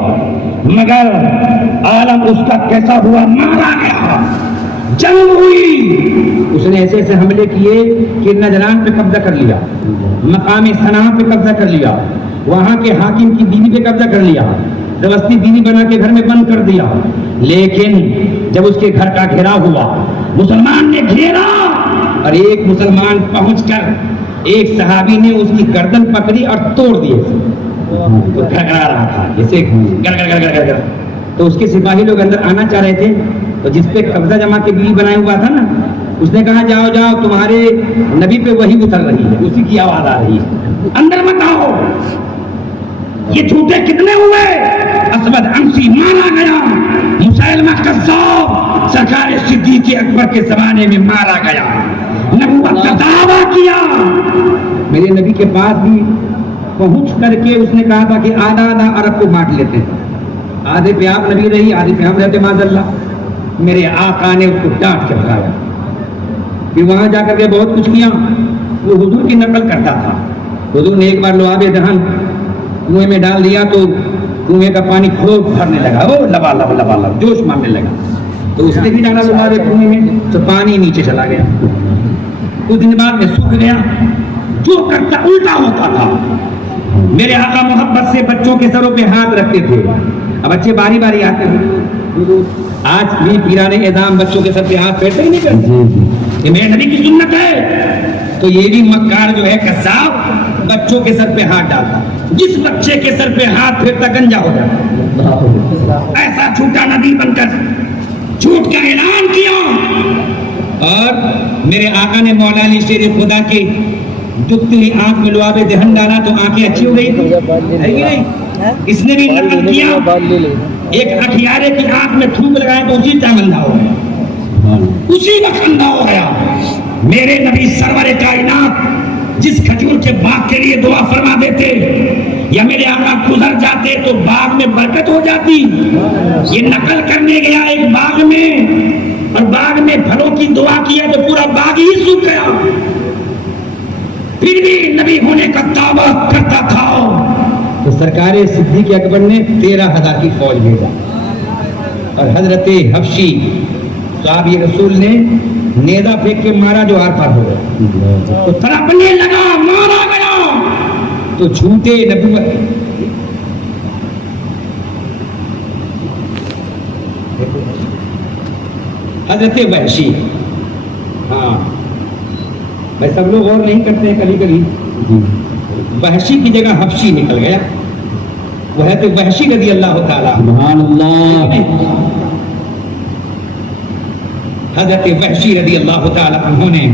مگر عالم اس کا کیسا ہوا، مارا گیا، جنگ ہوئی. اس نے ایسے ایسے حملے کیے کہ نجران پہ قبضہ کر لیا، مقام صنعاء پہ قبضہ کر لیا، وہاں کے حاکم کی بیوی پہ قبضہ کر لیا، زبردستی بیوی بنا کے گھر میں بند کر دیا. لیکن جب اس کے گھر کا گھیراؤ ہوا، مسلمان نے گھیرا، اور ایک مسلمان پہنچ کر ایک صحابی نے اس کی گردن پکڑی اور توڑ دی. تو گھرگھرا رہا تھا جیسے گر گر گر گر گر. تو اس کے سپاہی لوگ اندر آنا چاہ رہے تھے، تو جس پہ قبضہ جما کے بیوی بنایا ہوا تھا نا، اس نے کہا جاؤ جاؤ تمہارے نبی پہ وہی اتر رہی ہے، اسی کی آواز آ رہی ہے، اندر مت آؤ. یہ جھوٹے کتنے ہوئے؟ اسود انسی مارا گیا، مسیلمہ کذاب سرکار صدیق اکبر کے زمانے میں مارا گیا، نبوت کا دعویٰ کیا. میرے نبی کے پاس بھی پہنچ کر کے اس نے کہا تھا کہ آدھا آدھا عرب کو بانٹ لیتے ہیں، آدھے پہ آپ نبی رہی، آدھے پہ ہم رہتے معاذ اللہ. میرے آقا نے اس کو ڈانٹ کے بتایا. پھر وہاں جا کر کے بہت کچھ کیا. وہ حضور کی نقل کرتا تھا. حضور نے ایک بار لعاب دہن کنویں میں ڈال دیا تو کنویں کا پانی خوب بھرنے لگا، وہ لبا لب لبا لب جوش مارنے لگا. تو اس نے بھی ڈالا لعاب کنویں میں تو پانی نیچے چلا گیا. کچھ دن بعد میں سوکھ گیا. جو کرتا الٹا ہوتا تھا. میرے آقا محبت سے بچوں کے سروں پہ ہاتھ رکھتے تھے. اب بچے باری باری آتے ہیں. آج بھی پیران اعظام بچوں کے سر پہ ہاتھ پھیرتے ہی نہیں کرتے. یہ میرے نبی کی سنت ہے. تو یہ بھی مکار جو ہے قذاب بچوں کے سر پہ ہاتھ ڈالتا. جس بچے کے سر پہ ہاتھ پھیرتا گنجا ہو جاتا. ایسا جھوٹا نبی بن کر جھوٹ کا اعلان کیا. اور میرے آقا نے مولانا شیر خدا کے جھکتی ہوئی آنکھ میں لعاب دہن ڈالا تو آنکھیں اچھی ہو گئی تھی، ہے کہ نہیں؟ اس نے بھی نقل کیا. ایک اٹھیارے کی آنکھ میں تھوک لگایا تو اسی ٹائم اندھا ہو گیا، اسی وقت اندھا ہو گیا. میرے نبی سرور کائنات جس کھجور کے باغ کے لیے دعا فرما دیتے یا میرے آقا گزر جاتے تو باغ میں برکت ہو جاتی. یہ نقل کرنے گیا ایک باغ میں اور باغ میں پھلوں کی دعا کیا تو پورا باغ ہی سوکھ گیا. پھر بھی نبی ہونے کا دعویٰ کرتا تھا. تو سرکار صدیق اکبر نے 13,000 کی فوج بھیجا اور حضرت حبشی صحابی رسول نے نیزہ پھینک کے مارا جو آر پار ہو گیا. تو تڑپنے لگا، مارا گیا. تو جھوٹے نبوت حضرت وحشی، ہاں بھائی سب لوگ غور نہیں کرتے ہیں کبھی کبھی. وحشی کی جگہ حبشی نکل گیا. وہ ہے تو وحشی رضی اللہ تعالیٰ سبحان اللہ. حضرت وحشی رضی اللہ تعالیٰ عنہ نے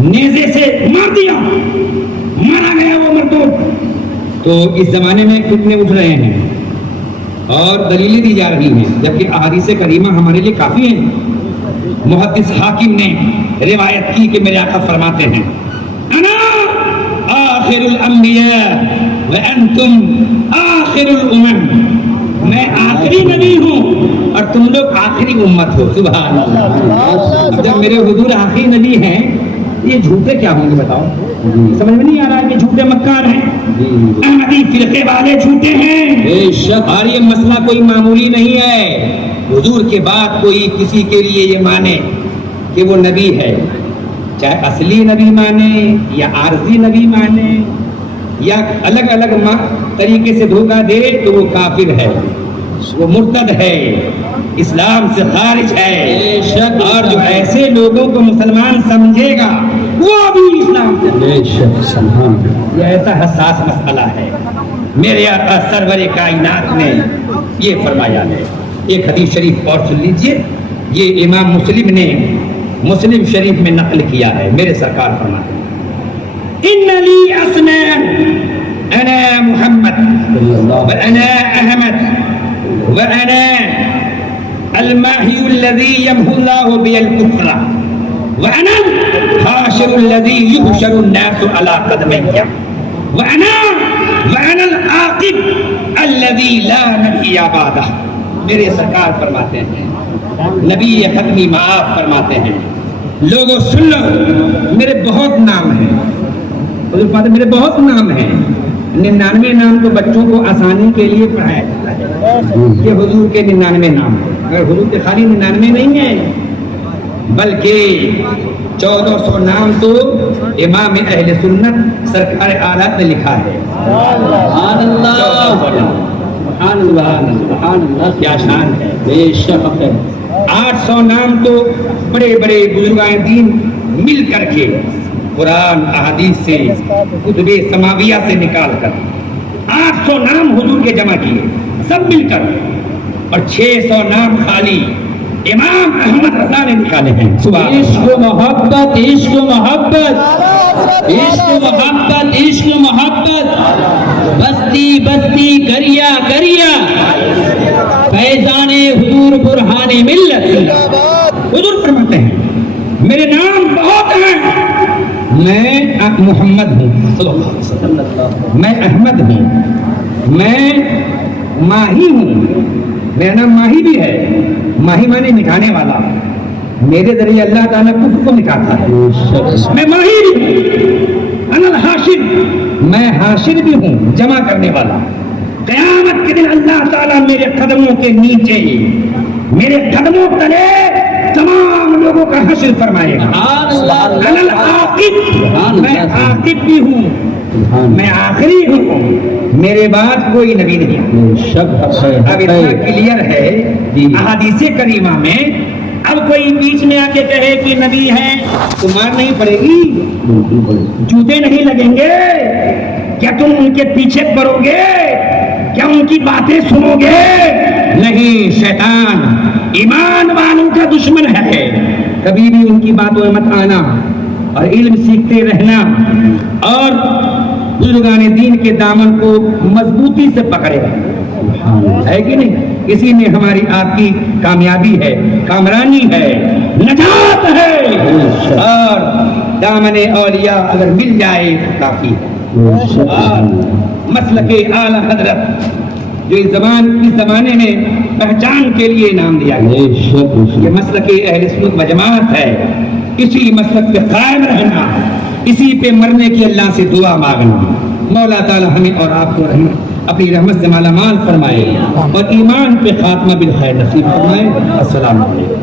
نیزے سے مار دیا، مارا گیا وہ مردود. تو اس زمانے میں فتنے اٹھ رہے ہیں اور دلیلیں دی جا رہی ہیں، جبکہ احادیث کریمہ ہمارے لیے کافی ہیں. محدث حاکم نے روایت کی کہ میرے آقا فرماتے ہیں انا آخر الانبیاء وانتم آخر الامم. میں آخری نبی ہوں اور تم لوگ آخری امت ہو. سبحان اللہ. جب میرے حضور آخری نبی ہیں یہ جھوٹے کیا ہوں گے بتاؤ؟ سمجھ میں نہیں آ رہا ہے کہ جھوٹے مکار ہیں، احمدی فرقے والے جھوٹے ہیں. اور یہ مسئلہ کوئی معمولی نہیں ہے. حضور کے بعد کوئی کسی کے لیے یہ مانے کہ وہ نبی ہے، چاہے اصلی نبی مانے یا عارضی نبی مانے، یا الگ الگ طریقے سے دھوکہ دے تو وہ کافر ہے، وہ مرتد ہے، اسلام سے خارج ہے، اور جو ایسے لوگوں کو مسلمان سمجھے گا وہ بھی اسلام سے، یہ ایسا حساس مسئلہ ہے۔ میرے آقا سرور کائنات نے یہ فرمایا ہے۔ ایک حدیث شریف اور سن لیجئے، یہ امام مسلم نے مسلم شریف میں نقل کیا ہے۔ میرے سرکار فرماتے ہیں ان لی اسنان انا محمد وانا احمد وانا الماحی الذی یمحو اللہ بی الکفر وانا الحاشر الذی یحشر الناس علی قدمی وانا العاقب الذی لا نبی بعدہ۔ میرے سرکار فرماتے ہیں، نبی حتمی معاف فرماتے ہیں، لوگوں سن لو، میرے بہت نام ہیں، حضور فرماتے ہیں میرے بہت نام ہیں۔ 99 نام تو بچوں کو آسانی کے لیے پڑھایا جاتا ہے کہ حضور کے 99 نام ہیں، اگر حضور کے خالی 99 نہیں ہیں بلکہ 1400 نام تو امام اہل سنت سرکار اعلیٰ نے لکھا ہے۔ سبحان اللہ، سبحان اللہ، سبحان اللہ، کیا شان ہے، بے شک ہے۔ 800 نام تو بڑے بڑے بزرگان دین مل کر کے قرآن احادیث سے کتب سماویہ سے نکال کر 800 نام حضور کے جمع کیے سب مل کر، اور 600 نام خالی امام احمد رضا نے نکالے ہیں۔ عشق و محبت، عشق و محبت، عشق و محبت، عشق و محبت، بستی بستی گریا گریا، فیضان حضور برہان ملت۔ حضور فرماتے ہیں میرے نام بہت ہیں، میں محمد ہوں صلی اللہ علیہ وسلم، میں احمد ہوں، میں ماہی ہوں، میرا نام ماہی بھی ہے، ماہی مانے مٹھانے والا، میرے ذریعے اللہ تعالیٰ کفر کو مٹھاتا ہے۔ میں ماہی بھی ہوں، انا الحاشر، میں حاشر بھی ہوں، جمع کرنے والا۔ قیامت کے دن اللہ تعالیٰ میرے قدموں کے نیچے، میرے قدموں تلے تمام لوگوں کا حشر فرمائے گا۔ انا العاقب، میں عاقب بھی ہوں، میں آخری ہوں، میرے بعد کوئی نبی نہیں۔ اب اتنا کلیئر ہے احادیث کریمہ میں، اب کوئی بیچ میں آ کے کہے کہ نبی ہیں تو مار نہیں پڑے گی، جوتے نہیں لگیں گے، کیا تم ان کے پیچھے پڑو گے، کیا ان کی باتیں سنو گے؟ نہیں، شیطان ایمان والوں کا دشمن ہے، کبھی بھی ان کی باتوں میں مت آنا، اور علم سیکھتے رہنا، اور بزرگان دین کے دامن کو مضبوطی سے پکڑے رہنا، ہے کہ نہیں؟ اسی میں ہماری آپ کی کامیابی ہے، کامرانی ہے، نجات ہے، اور دامن اولیاء اگر مل جائے تو کافی ہے۔ اور مسلک اعلی حضرت جو اس زمانے میں پہچان کے لیے نام دیا گیا، یہ مسلک اہل سنت و جماعت ہے، اسی مسلک پہ قائم رہنا، اسی پہ مرنے کی اللہ سے دعا مانگنا۔ مولا تعالی ہمیں اور آپ کو اپنی رحمت سے مالا مال فرمائے اور ایمان پہ خاتمہ بالخیر نصیب فرمائے۔ السلام علیکم۔